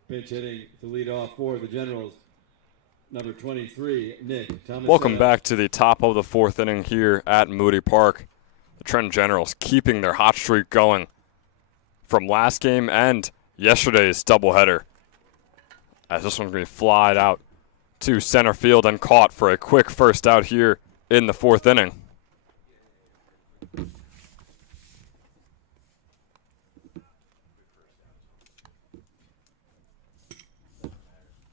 Pinch hitting to lead off for the Generals, number 23, Nick Thomas. Welcome back to the top of the fourth inning here at Moody Park. The Trenton Generals keeping their hot streak going from last game and yesterday's doubleheader. As this one's going to be flied out to center field and caught for a quick first out here in the fourth inning.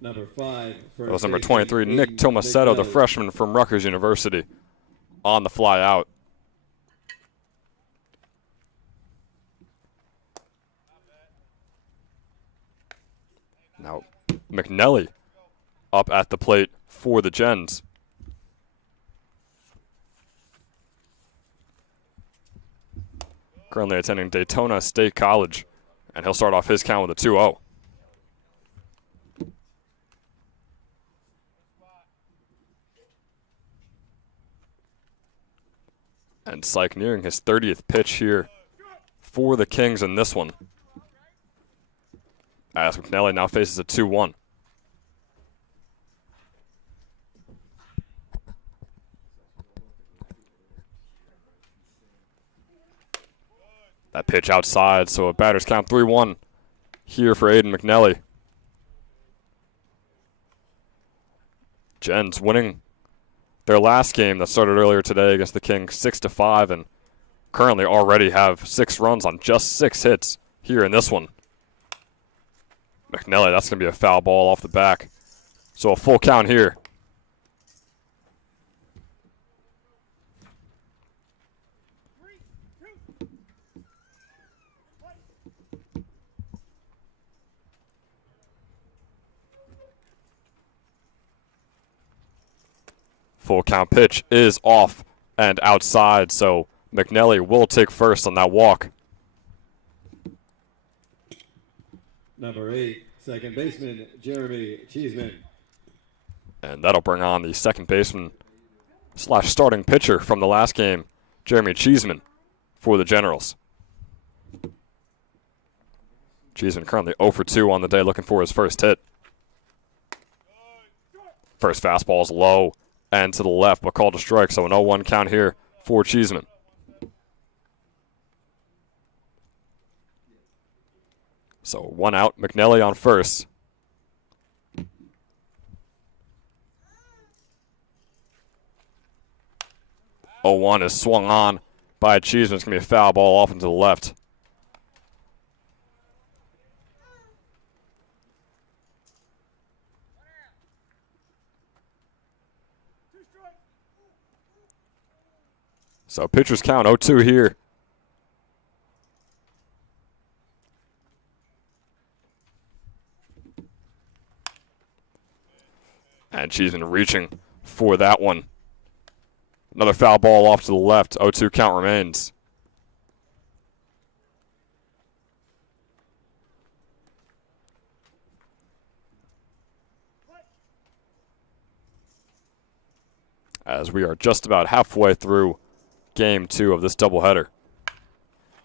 Number 5. That was number 23, Nick Tomasetto, the freshman from Rutgers University, on the fly out. Now, McNelly up at the plate for the Gens. Currently attending Daytona State College, and he'll start off his count with a 2-0. And Syke nearing his 30th pitch here for the Kings in this one. As McNelly now faces a 2-1. That pitch outside, so a batter's count 3-1 here for Aiden McNelly. Gens winning their last game that started earlier today against the Kings 6-5, and currently already have 6 runs on just 6 hits here in this one. McNelly, that's going to be a foul ball off the back. So a full count here. Full count pitch is off and outside, so McNelly will take first on that walk. Number 8, second baseman, Jeremy Cheeseman. And that'll bring on the second baseman / starting pitcher from the last game, Jeremy Cheeseman, for the Generals. Cheeseman currently 0 for 2 on the day, looking for his first hit. First fastball's low and to the left, but called a strike, so an 0-1 count here for Cheeseman. So 1 out, McNelly on first. Oh, 0-1 is swung on by Cheeseman. It's going to be a foul ball off into the left. So pitcher's count 0-2 here. And Cheeseman reaching for that one. Another foul ball off to the left. 0-2 count remains. As we are just about halfway through Game 2 of this doubleheader.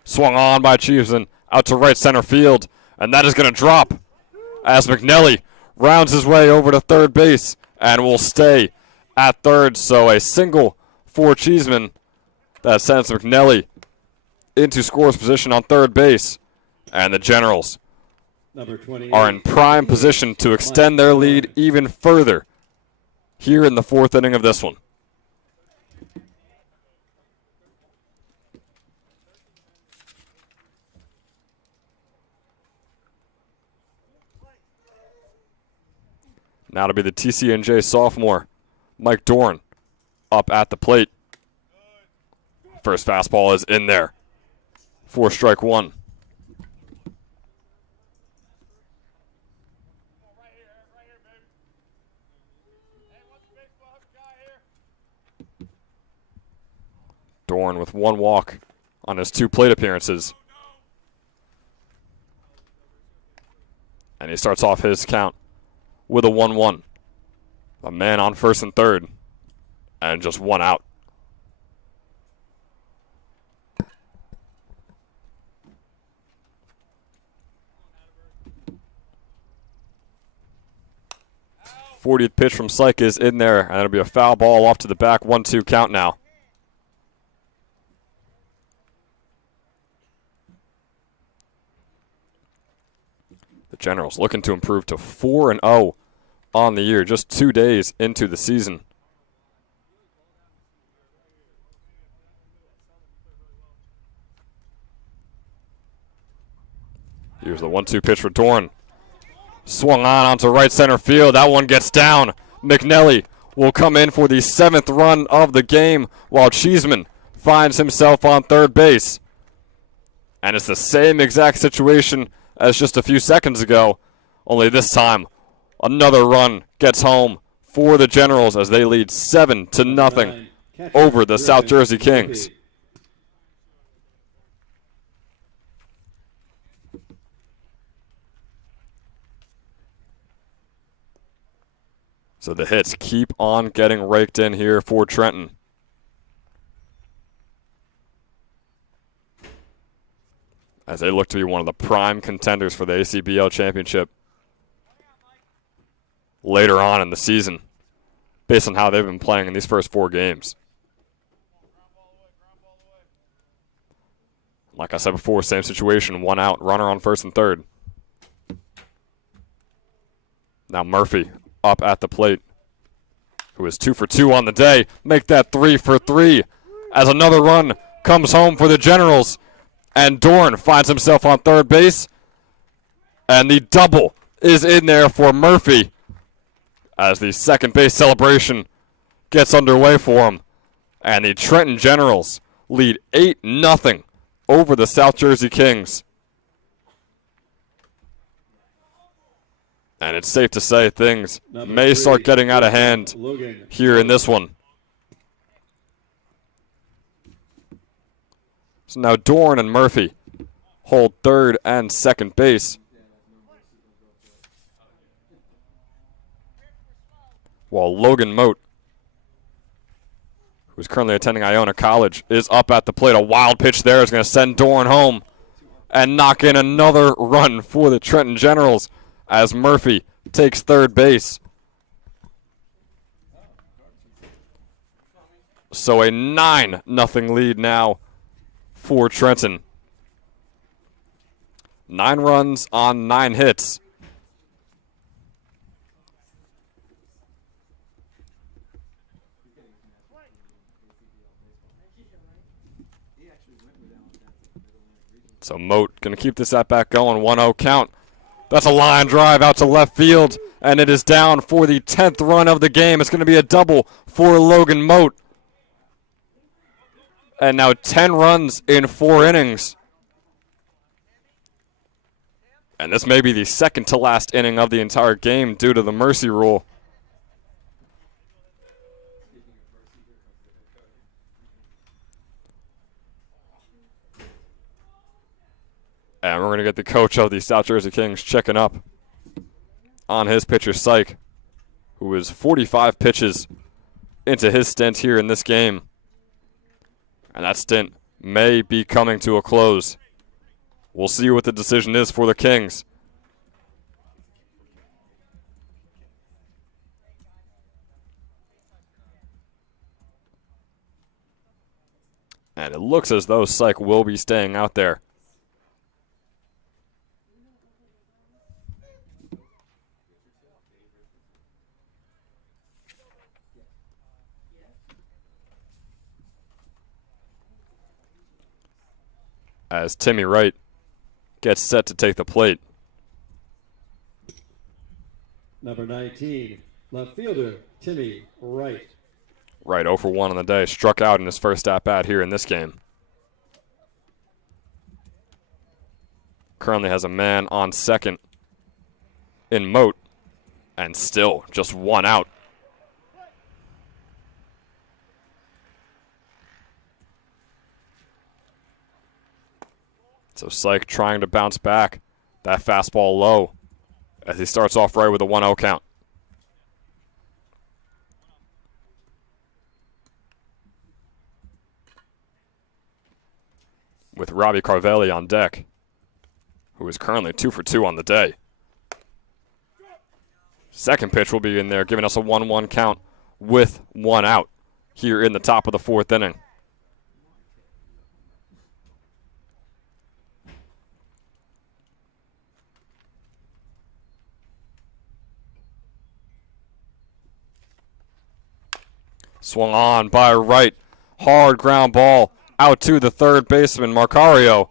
Swung on by Cheeseman out to right center field, and that is going to drop as McNelly rounds his way over to third base and will stay at third. So a single for Cheeseman that sends McNelly into scores position on third base, and the Generals are in prime position to extend their lead even further here in the fourth inning of this one. Now to be the TCNJ sophomore, Mike Dorn, up at the plate. First fastball is in there for strike 1. Dorn with 1 walk on his 2 plate appearances. And he starts off his count with a 1-1. A man on first and third, and just 1 out. 40th pitch from Syke is in there, and it'll be a foul ball off to the back. 1-2 count now. The Generals looking to improve to 4-0 on the year, just 2 days into the season. Here's the 1-2 pitch for Dorn. Swung on onto right center field. That one gets down. McNelly will come in for the 7th run of the game, while Cheeseman finds himself on third base. And it's the same exact situation as just a few seconds ago, only this time another run gets home for the Generals as they lead 7-0 over the South Jersey Kings. So the hits keep on getting raked in here for Trenton. As they look to be one of the prime contenders for the ACBL championship later on in the season, based on how they've been playing in these first 4 games. Like I said before, same situation, 1 out, runner on first and third. Now Murphy up at the plate, who is 2 for 2 on the day. Make that 3 for 3 as another run comes home for the Generals. And Dorn finds himself on third base. And the double is in there for Murphy as the second base celebration gets underway for him. And the Trenton Generals lead 8-0 over the South Jersey Kings. And it's safe to say things may start getting out of hand here in this one. So now Dorn and Murphy hold third and second base, while Logan Moat, who's currently attending Iona College, is up at the plate. A wild pitch there is going to send Dorn home and knock in another run for the Trenton Generals as Murphy takes third base. So a 9-0 lead now for Trenton. 9 runs on 9 hits. So Moat going to keep this at bat going. 1-0 count. That's a line drive out to left field, and it is down for the 10th run of the game. It's going to be a double for Logan Moat. And now 10 runs in 4 innings. And this may be the second to last inning of the entire game due to the mercy rule. And we're going to get the coach of the South Jersey Kings checking up on his pitcher, Syke, who is 45 pitches into his stint here in this game. And that stint may be coming to a close. We'll see what the decision is for the Kings. And it looks as though Syke will be staying out there. As Timmy Wright gets set to take the plate. Number 19, left fielder, Timmy Wright. Wright 0 for 1 on the day. Struck out in his first at-bat here in this game. Currently has a man on second in Moat. And still just 1 out. So Syke trying to bounce back. That fastball low as he starts off right with a 1-0 count. With Robbie Carvelli on deck, who is currently 2 for 2 on the day. Second pitch will be in there, giving us a 1-1 count with 1 out here in the top of the 4th inning. Swung on by right. Hard ground ball out to the third baseman, Marcario.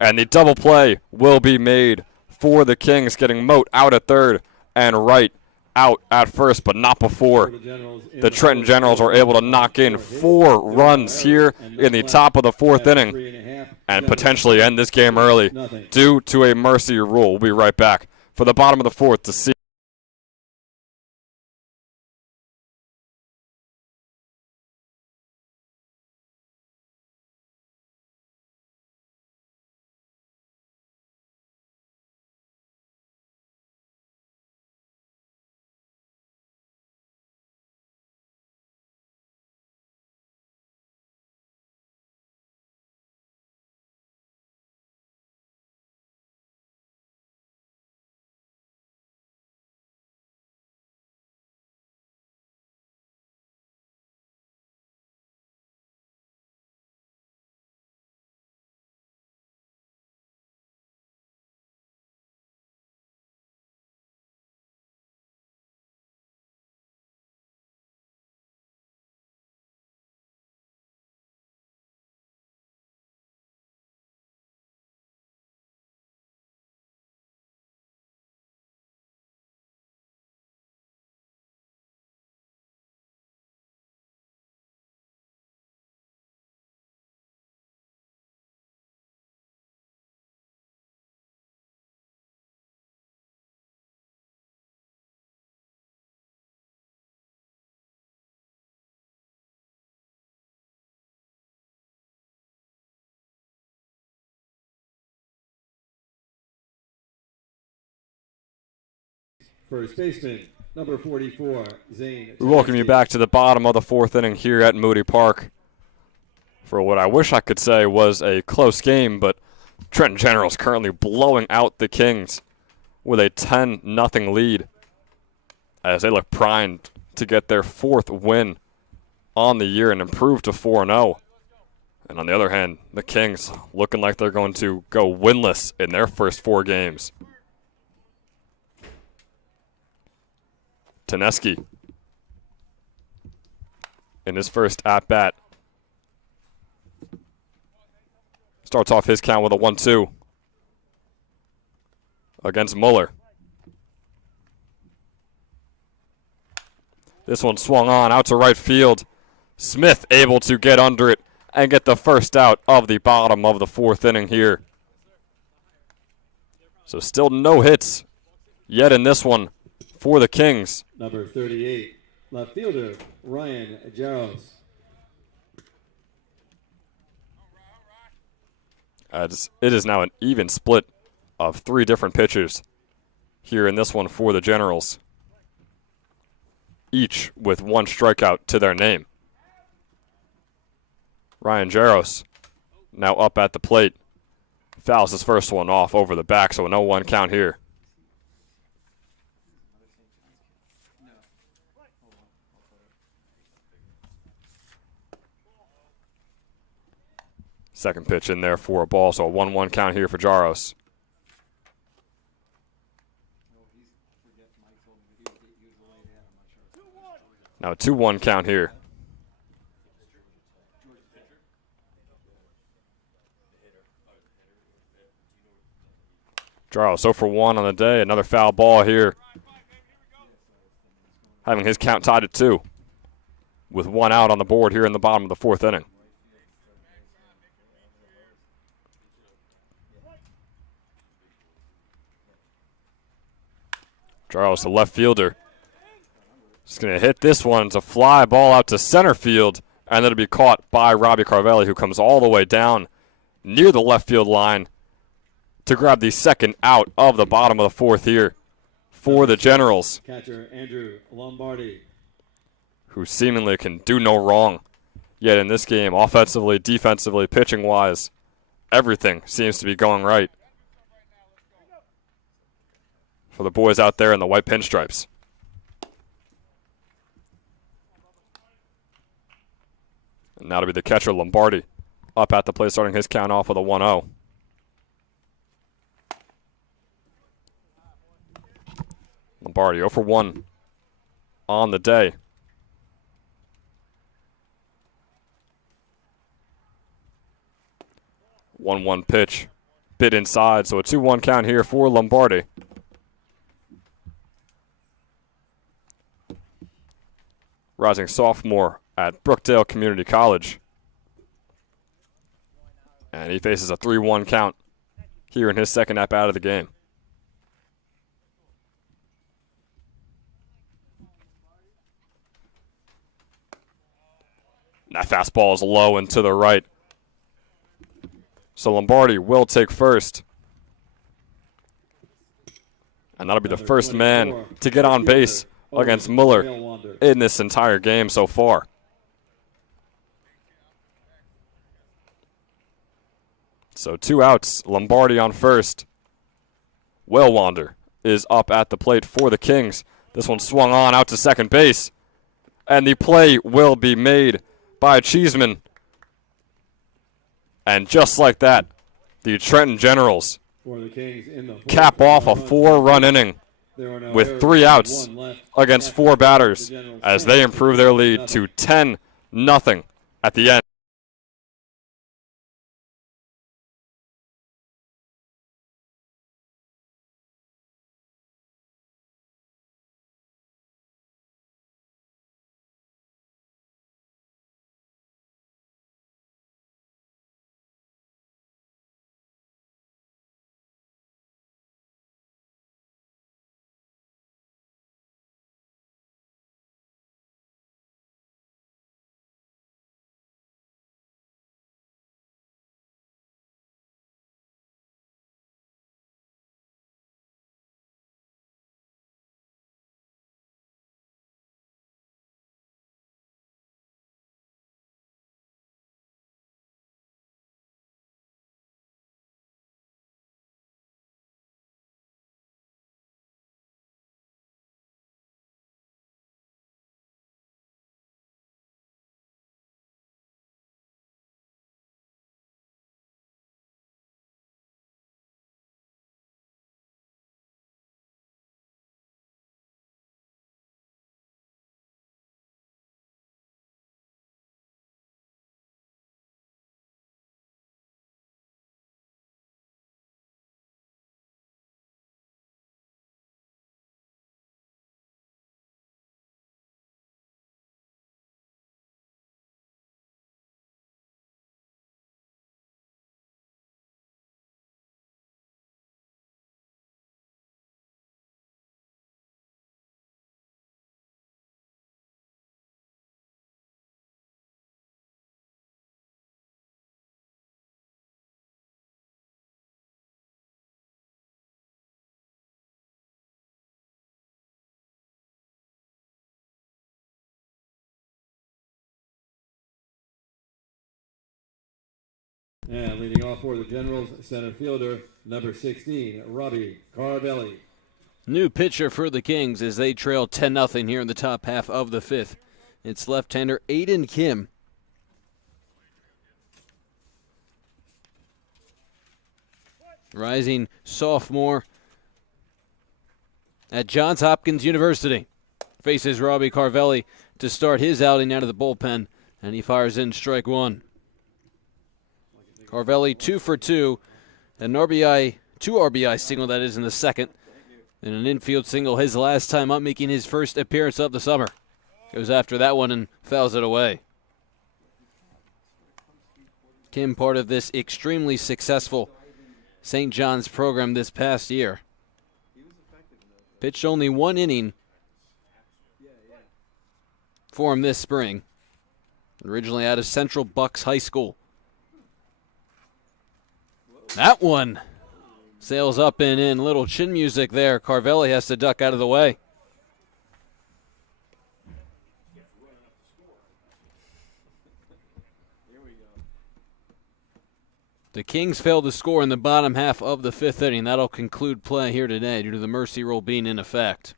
And the double play will be made for the Kings, getting Moat out at third and Wright out at first, but not before the Trenton Generals are able to knock in 4 runs here in the top of the 4th inning and potentially end this game early due to a mercy rule. We'll be right back for the bottom of the 4th to see. First baseman, number 44, Zane. We welcome you back to the bottom of the 4th inning here at Moody Park for what I wish I could say was a close game, but Trenton Generals currently blowing out the Kings with a 10-0 lead as they look primed to get their 4th win on the year and improve to 4-0. And on the other hand, the Kings looking like they're going to go winless in their first 4 games. Teneski in his first at-bat. Starts off his count with a 1-2 against Muller. This one swung on out to right field. Smith able to get under it and get the first out of the bottom of the 4th inning here. So still no hits yet in this one for the Kings. Number 38, left fielder, Ryan Jaros. It is now an even split of 3 different pitchers here in this one for the Generals, each with 1 strikeout to their name. Ryan Jaros now up at the plate. Fouls his first one off over the back, so a 0-1 count here. Second pitch in there for a ball, so a 1-1 count here for Jaros. Now a 2-1 count here. Jaros 0 for 1 on the day, another foul ball here. Having his count tied at 2 with 1 out on the board here in the bottom of the 4th inning. Jaros, the left fielder, just going to hit this one. It's a fly ball out to center field, and it'll be caught by Robbie Carvelli, who comes all the way down near the left field line to grab the second out of the bottom of the 4th here for the Generals. Catcher Andrew Lombardi, who seemingly can do no wrong. Yet in this game, offensively, defensively, pitching-wise, everything seems to be going right for the boys out there in the white pinstripes. And that'll be the catcher, Lombardi, up at the plate, starting his count off with a 1-0. Lombardi 0 for 1 on the day. One pitch, bit inside, so a 2-1 count here for Lombardi. Rising sophomore at Brookdale Community College. And he faces a 3-1 count here in his second at bat of the game. That fastball is low and to the right. So Lombardi will take first. And that'll be the first man to get on base against Mueller in this entire game so far. So 2 outs, Lombardi on first. Wellwander is up at the plate for the Kings. This one swung on out to second base. And the play will be made by Cheeseman. And just like that, the Trenton Generals cap off a 4-run inning with 3 outs against 4 batters as they improve their lead to 10-0 at the end. And leading off for the Generals, center fielder, number 16, Robbie Carvelli. New pitcher for the Kings as they trail 10-0 here in the top half of the 5th. It's left-hander Aiden Kim. Rising sophomore at Johns Hopkins University. Faces Robbie Carvelli to start his outing out of the bullpen, and he fires in strike 1. Carvelli 2 for 2, an RBI, 2 RBI single that is in the second, and an infield single his last time up, making his first appearance of the summer. Goes after that one and fouls it away. Kim, part of this extremely successful St. John's program this past year. Pitched only 1 inning for him this spring. Originally out of Central Bucks High School. That one sails up and in. Little chin music there. Carvelli has to duck out of the way. The Kings failed to score in the bottom half of the 5th inning. That'll conclude play here today due to the mercy rule being in effect.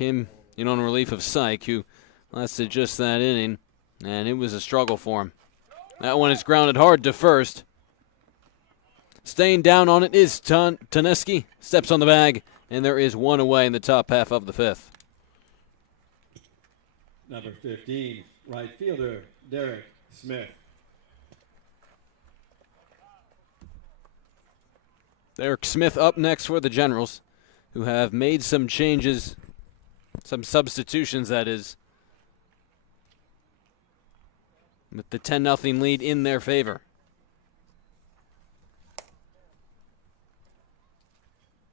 Came in on relief of Syke, who lasted just that inning, and it was a struggle for him. That one is grounded hard to first. Staying down on it is Taneski. Steps on the bag, and there is one away in the top half of the fifth. Number 15, right fielder, Derek Smith. Derek Smith up next for the Generals, who have made some changes, some substitutions, that is, with the 10-0 lead in their favor.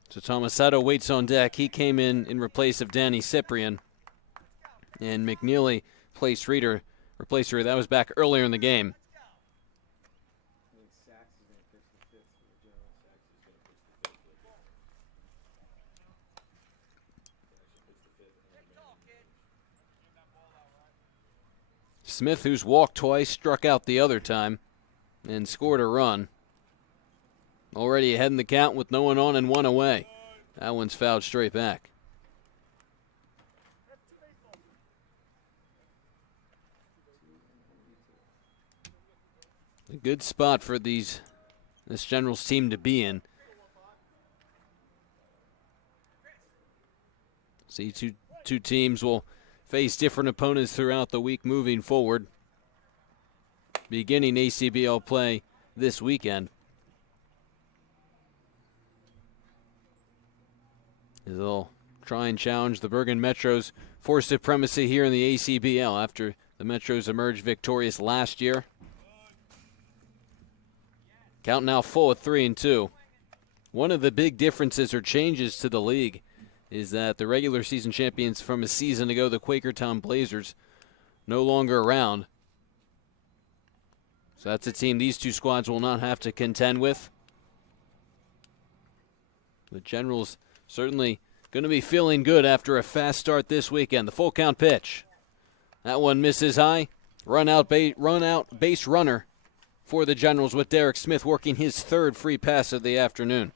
So Tomasetto waits on deck. He came in replace of Danny Cyprian. And McNeely replaced Reader. That was back earlier in the game. Smith, who's walked twice, struck out the other time, and scored a run. Already ahead in the count with no one on and one away. That one's fouled straight back. A good spot for this Generals team to be in. See, two teams will face different opponents throughout the week moving forward. Beginning ACBL play this weekend. They'll try and challenge the Bergen Metros for supremacy here in the ACBL after the Metros emerged victorious last year. Count now full at 3-2. One of the big differences or changes to the league is that the regular season champions from a season ago, the Quakertown Blazers, no longer around. So that's a team these two squads will not have to contend with. The Generals certainly going to be feeling good after a fast start this weekend. The full count pitch. That one misses high. Run out base runner for the Generals with Derek Smith working his third free pass of the afternoon.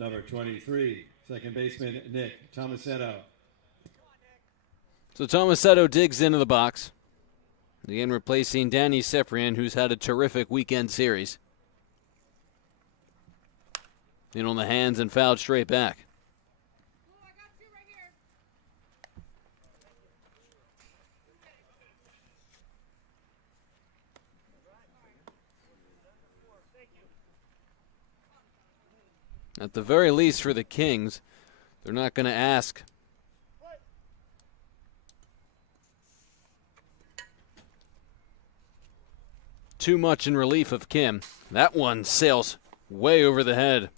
Number 23, second baseman Nick Tomasetto. So Tomasetto digs into the box. Again, replacing Danny Cyprian, who's had a terrific weekend series. In on the hands and fouled straight back. At the very least for the Kings, they're not going to ask too much in relief of Kim. That one sails way over the head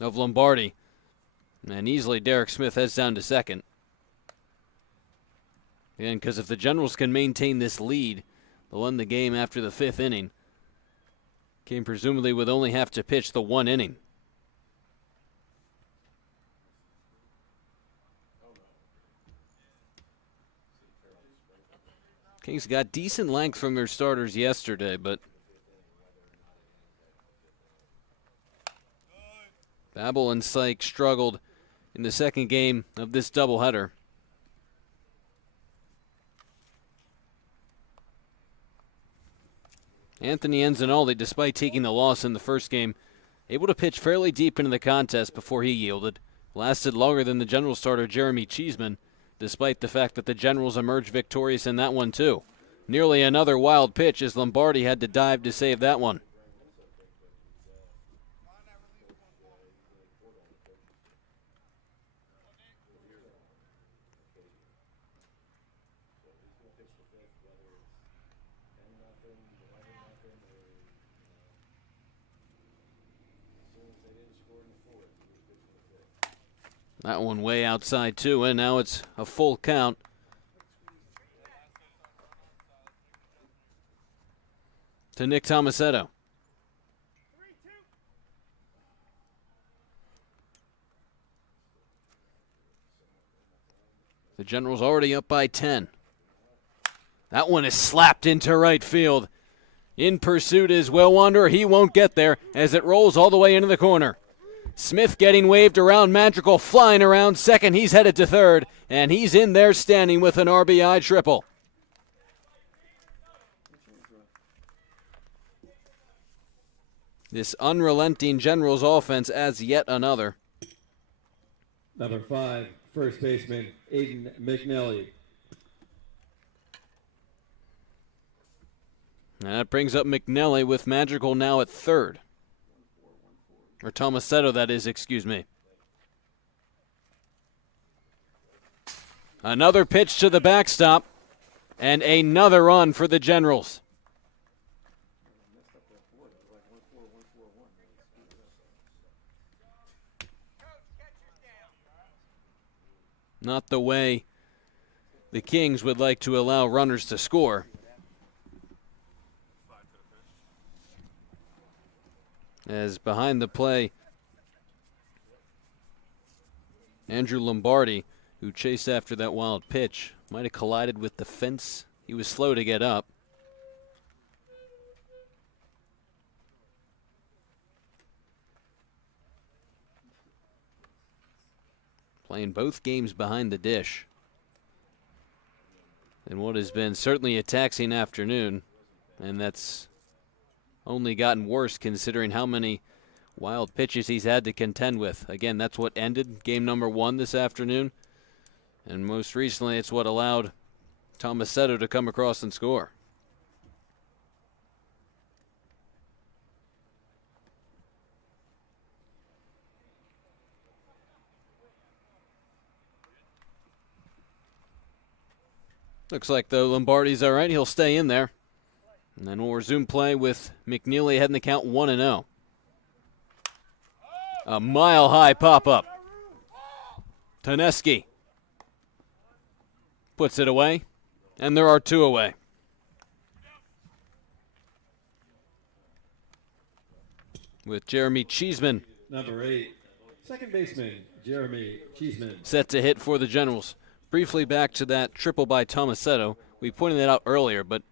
of Lombardi. And easily Derek Smith heads down to second. And because if the Generals can maintain this lead, they'll end the game after the fifth inning. Kim presumably would only have to pitch the one inning. Kings got decent length from their starters yesterday, but Babel and Syke struggled in the second game of this doubleheader. Anthony Enzanaldi, despite taking the loss in the first game, able to pitch fairly deep into the contest before he yielded. Lasted longer than the General starter Jeremy Cheeseman, despite the fact that the Generals emerged victorious in that one too. Nearly another wild pitch as Lombardi had to dive to save that one. That one way outside too, and now it's a full count. To Nick Tomasetto. The Generals already up by 10. That one is slapped into right field. In pursuit is Will Wanderer. He won't get there as it rolls all the way into the corner. Smith getting waved around, Madrigal flying around second. He's headed to third, and he's in there standing with an RBI triple. This unrelenting Generals offense adds yet another. Number 5, first baseman Aiden McNally. And that brings up McNally with Madrigal now at third. Or Tomasetto, that is, excuse me. Another pitch to the backstop, and another run for the Generals. Not the way the Kings would like to allow runners to score. As behind the play, Andrew Lombardi, who chased after that wild pitch, might have collided with the fence. He was slow to get up. Playing both games behind the dish. In what has been certainly a taxing afternoon, and that's only gotten worse considering how many wild pitches he's had to contend with. Again, that's what ended game number 1 this afternoon. And most recently, it's what allowed Tomasetto to come across and score. Looks like, though, Lombardi's all right. He'll stay in there. And then we'll resume play with McNeely heading the count 1-0. A mile-high pop-up. Taneski puts it away, and there are 2 away. With Jeremy Cheeseman. Number 8, second baseman Jeremy Cheeseman. Set to hit for the Generals. Briefly back to that triple by Tomasetto. We pointed that out earlier, but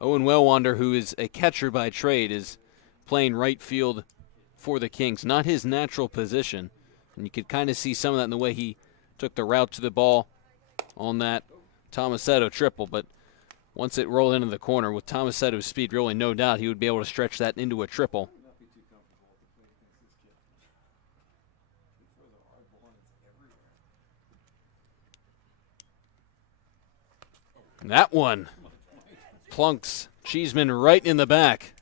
Owen Wellwander, who is a catcher by trade, is playing right field for the Kings. Not his natural position. And you could kind of see some of that in the way he took the route to the ball on that Tomasetto triple. But once it rolled into the corner, with Tomasetto's speed, really no doubt he would be able to stretch that into a triple. That one plunks Cheeseman right in the back.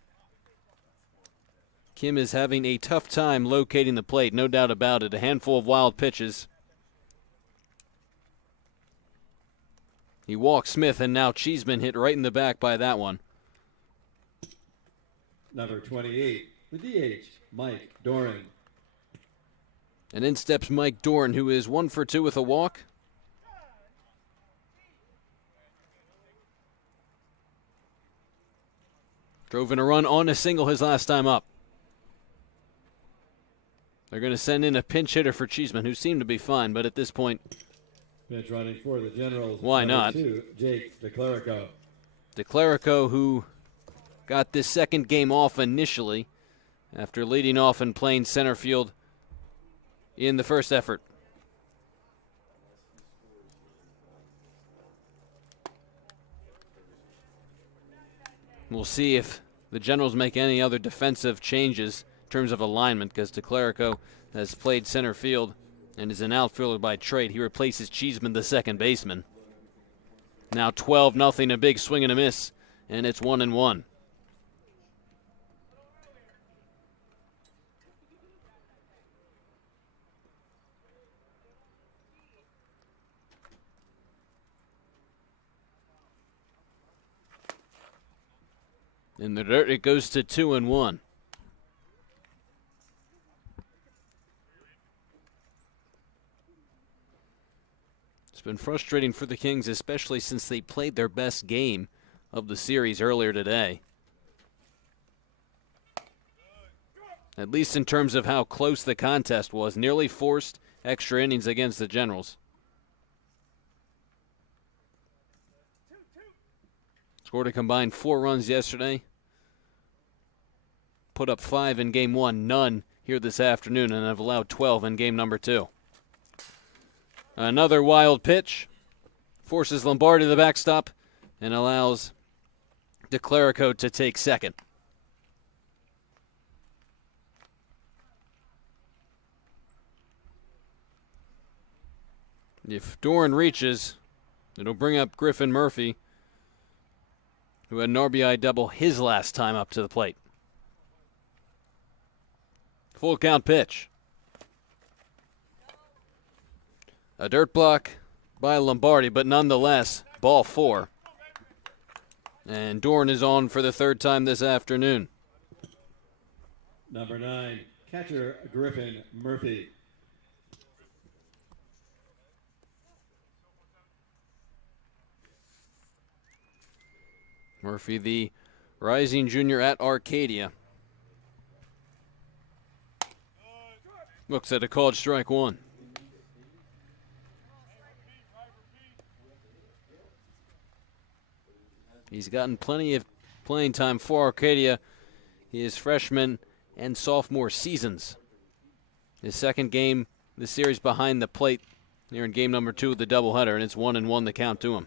Kim is having a tough time locating the plate, no doubt about it. A handful of wild pitches. He walks Smith, and now Cheeseman hit right in the back by that one. Number 28, the DH, Mike Doran. And in steps Mike Doran, who is 1 for 2 with a walk. Drove in a run on a single his last time up. They're going to send in a pinch hitter for Cheeseman, who seemed to be fine, but at this point, Pinch running for the Generals. Why not? 2, Jake DeClerico. DeClerico, who got this second game off initially after leading off and playing center field in the first effort. We'll see if the Generals make any other defensive changes in terms of alignment, because DeClerico has played center field and is an outfielder by trade. He replaces Cheeseman, the second baseman. Now 12-0, a big swing and a miss, and it's 1-1. In the dirt, it goes to 2-1. It's been frustrating for the Kings, especially since they played their best game of the series earlier today. At least in terms of how close the contest was. Nearly forced extra innings against the Generals. Scored a combined 4 runs yesterday. Put up 5 in game 1, none here here this afternoon and have allowed 12 in game number 2. Another wild pitch forces Lombardi to the backstop and allows DeClerico to take second. If Doran reaches, it'll bring up Griffin Murphy, who had an RBI double his last time up to the plate. Full count pitch. A dirt block by Lombardi, but nonetheless, ball 4. And Doran is on for the 3rd time this afternoon. Number 9, catcher Griffin Murphy. Murphy, the rising junior at Arcadia. Looks at a called strike 1. He's gotten plenty of playing time for Arcadia his freshman and sophomore seasons. His second game this series behind the plate here in game number 2 of the doubleheader, and it's 1-1 the count to him.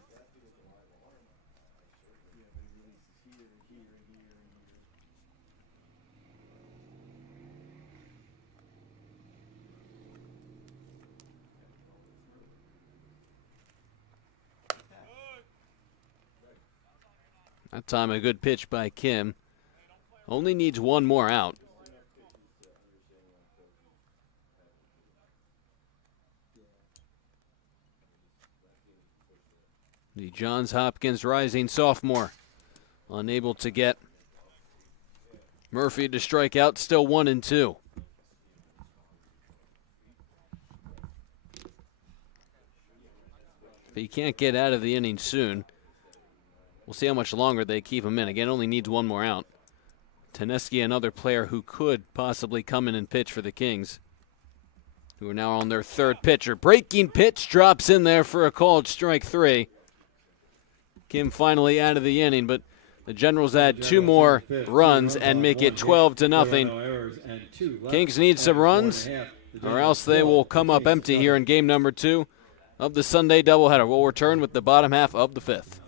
That time a good pitch by Kim. Only needs one more out. The Johns Hopkins rising sophomore unable to get Murphy to strike out. Still 1-2. If he can't get out of the inning soon, we'll see how much longer they keep him in. Again, only needs one more out. Teneski, another player who could possibly come in and pitch for the Kings, who are now on their 3rd pitcher. Breaking pitch drops in there for a called strike 3. Kim finally out of the inning, but the Generals add 2 more runs and make it 12-0. Kings need some runs, or else they will come up empty here in game number 2 of the Sunday doubleheader. We'll return with the bottom half of the 5th.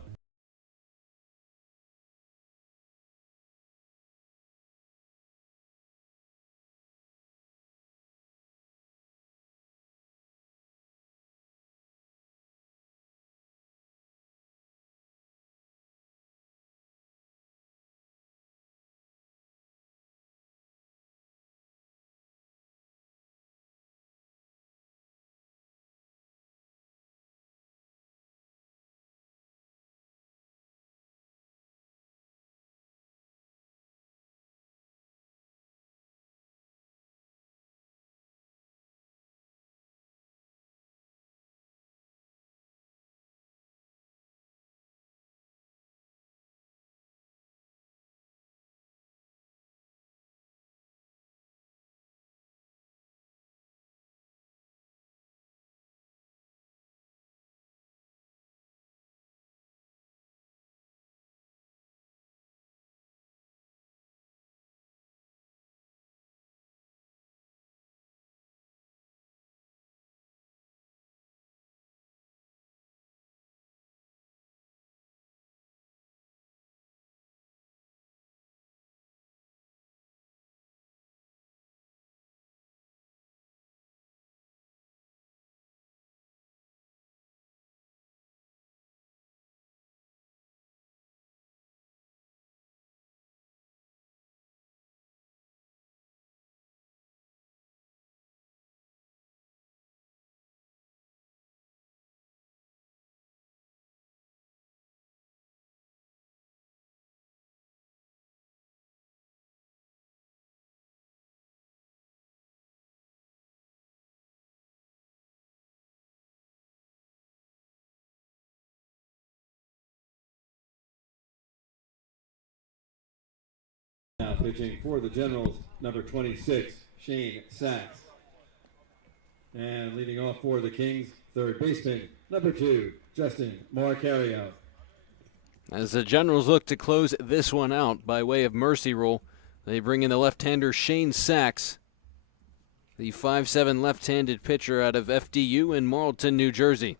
Now pitching for the Generals, number 26, Shane Sachs. And leading off for the Kings, 3rd baseman, number 2, Justin Marcario. As the Generals look to close this one out by way of mercy rule, they bring in the left-hander Shane Sachs. the 5'7" left-handed pitcher out of FDU in Marlton, New Jersey.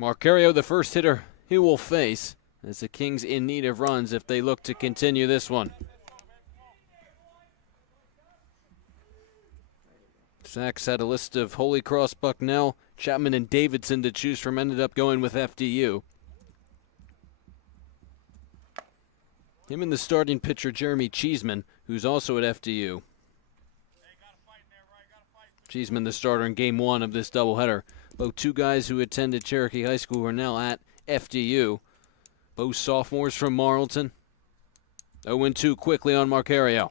Marcario, the first hitter he will face, as the Kings in need of runs if they look to continue this one. Sachs had a list of Holy Cross, Bucknell, Chapman, and Davidson to choose from, ended up going with FDU. Him and the starting pitcher, Jeremy Cheeseman, who's also at FDU. Cheeseman, the starter in Game 1 of this doubleheader. Both two guys who attended Cherokee High School are now at FDU. Both sophomores from Marlton. 0-2 quickly on Marcario.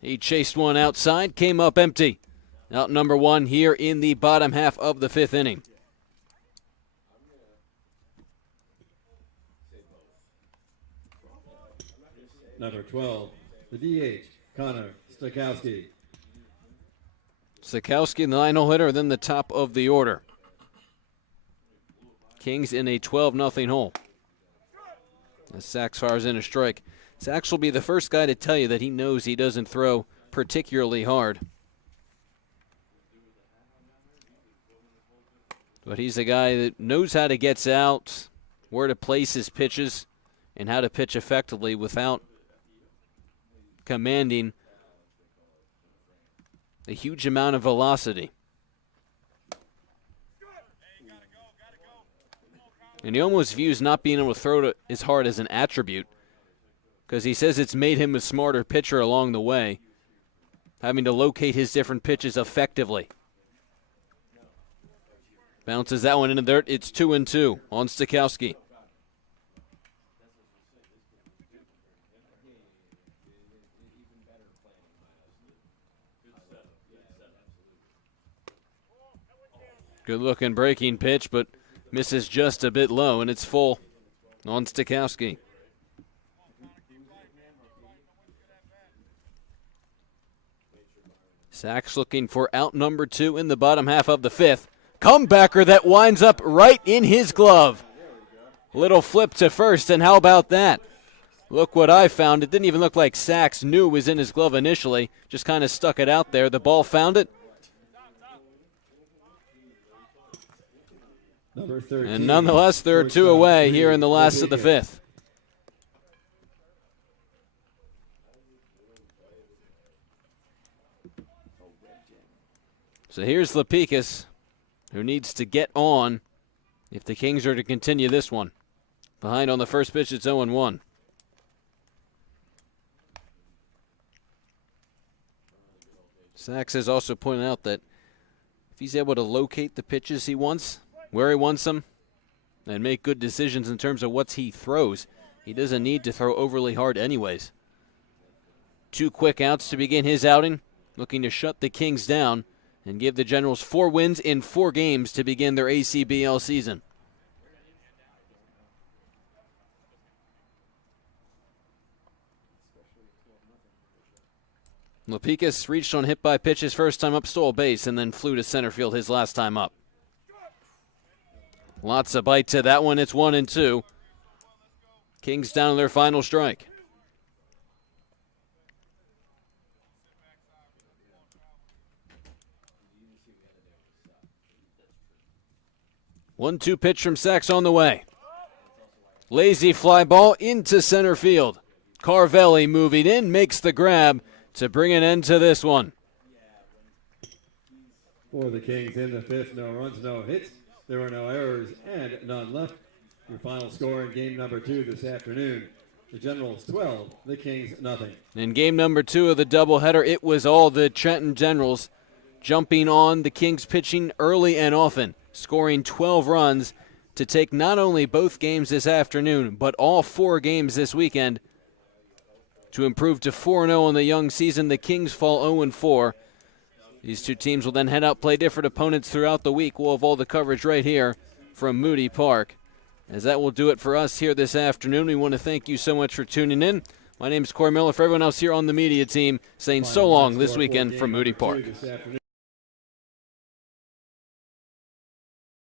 He chased one outside, came up empty. Out number 1 here in the bottom half of the 5th inning. Number 12, the DH, Connor Stakowski. Stakowski, the 9-hole hitter, then the top of the order. Kings in a 12-0 hole. As Sachs fires in a strike. Sachs will be the first guy to tell you that he knows he doesn't throw particularly hard. But he's a guy that knows how to get out, where to place his pitches, and how to pitch effectively without commanding a huge amount of velocity. And he almost views not being able to throw as hard as an attribute, because he says it's made him a smarter pitcher along the way, having to locate his different pitches effectively. Bounces that one into the dirt. It's 2-2 on Stakowski. Good looking breaking pitch, but misses just a bit low, and it's full on Stakowski. Sachs looking for out number 2 in the bottom half of the 5th. Comebacker that winds up right in his glove. Little flip to first, and how about that? Look what I found. It didn't even look like Sachs knew it was in his glove initially. Just kind of stuck it out there. The ball found it. Number 13, And nonetheless, there are 2 away here in the last of the 5th. So here's Lapicus, who needs to get on if the Kings are to continue this one. Behind on the first pitch, it's 0-1. Sachs has also pointed out that if he's able to locate the pitches he wants, where he wants them, and make good decisions in terms of what he throws, he doesn't need to throw overly hard anyways. 2 quick outs to begin his outing, looking to shut the Kings down and give the Generals 4 wins in 4 games to begin their ACBL season. Lapicus reached on hit by pitch his first time up, stole a base, and then flew to center field his last time up. Lots of bite to that one. It's 1-2. Kings down to their final strike. 1-2 pitch from Sachs on the way. Lazy fly ball into center field. Carvelli moving in, makes the grab to bring an end to this one. For the Kings in the 5th, no runs, no hits. There were no errors and none left. Your final score in game number 2 this afternoon. The Generals 12, the Kings nothing. In game number 2 of the doubleheader, it was all the Trenton Generals jumping on the Kings pitching early and often, scoring 12 runs to take not only both games this afternoon, but all 4 games this weekend to improve to 4-0 in the young season. The Kings fall 0-4. These 2 teams will then head out, play different opponents throughout the week. We'll have all the coverage right here from Moody Park. As that will do it for us here this afternoon. We want to thank you so much for tuning in. My name is Corey Miller. For everyone else here on the media team, saying so long this weekend from Moody Park.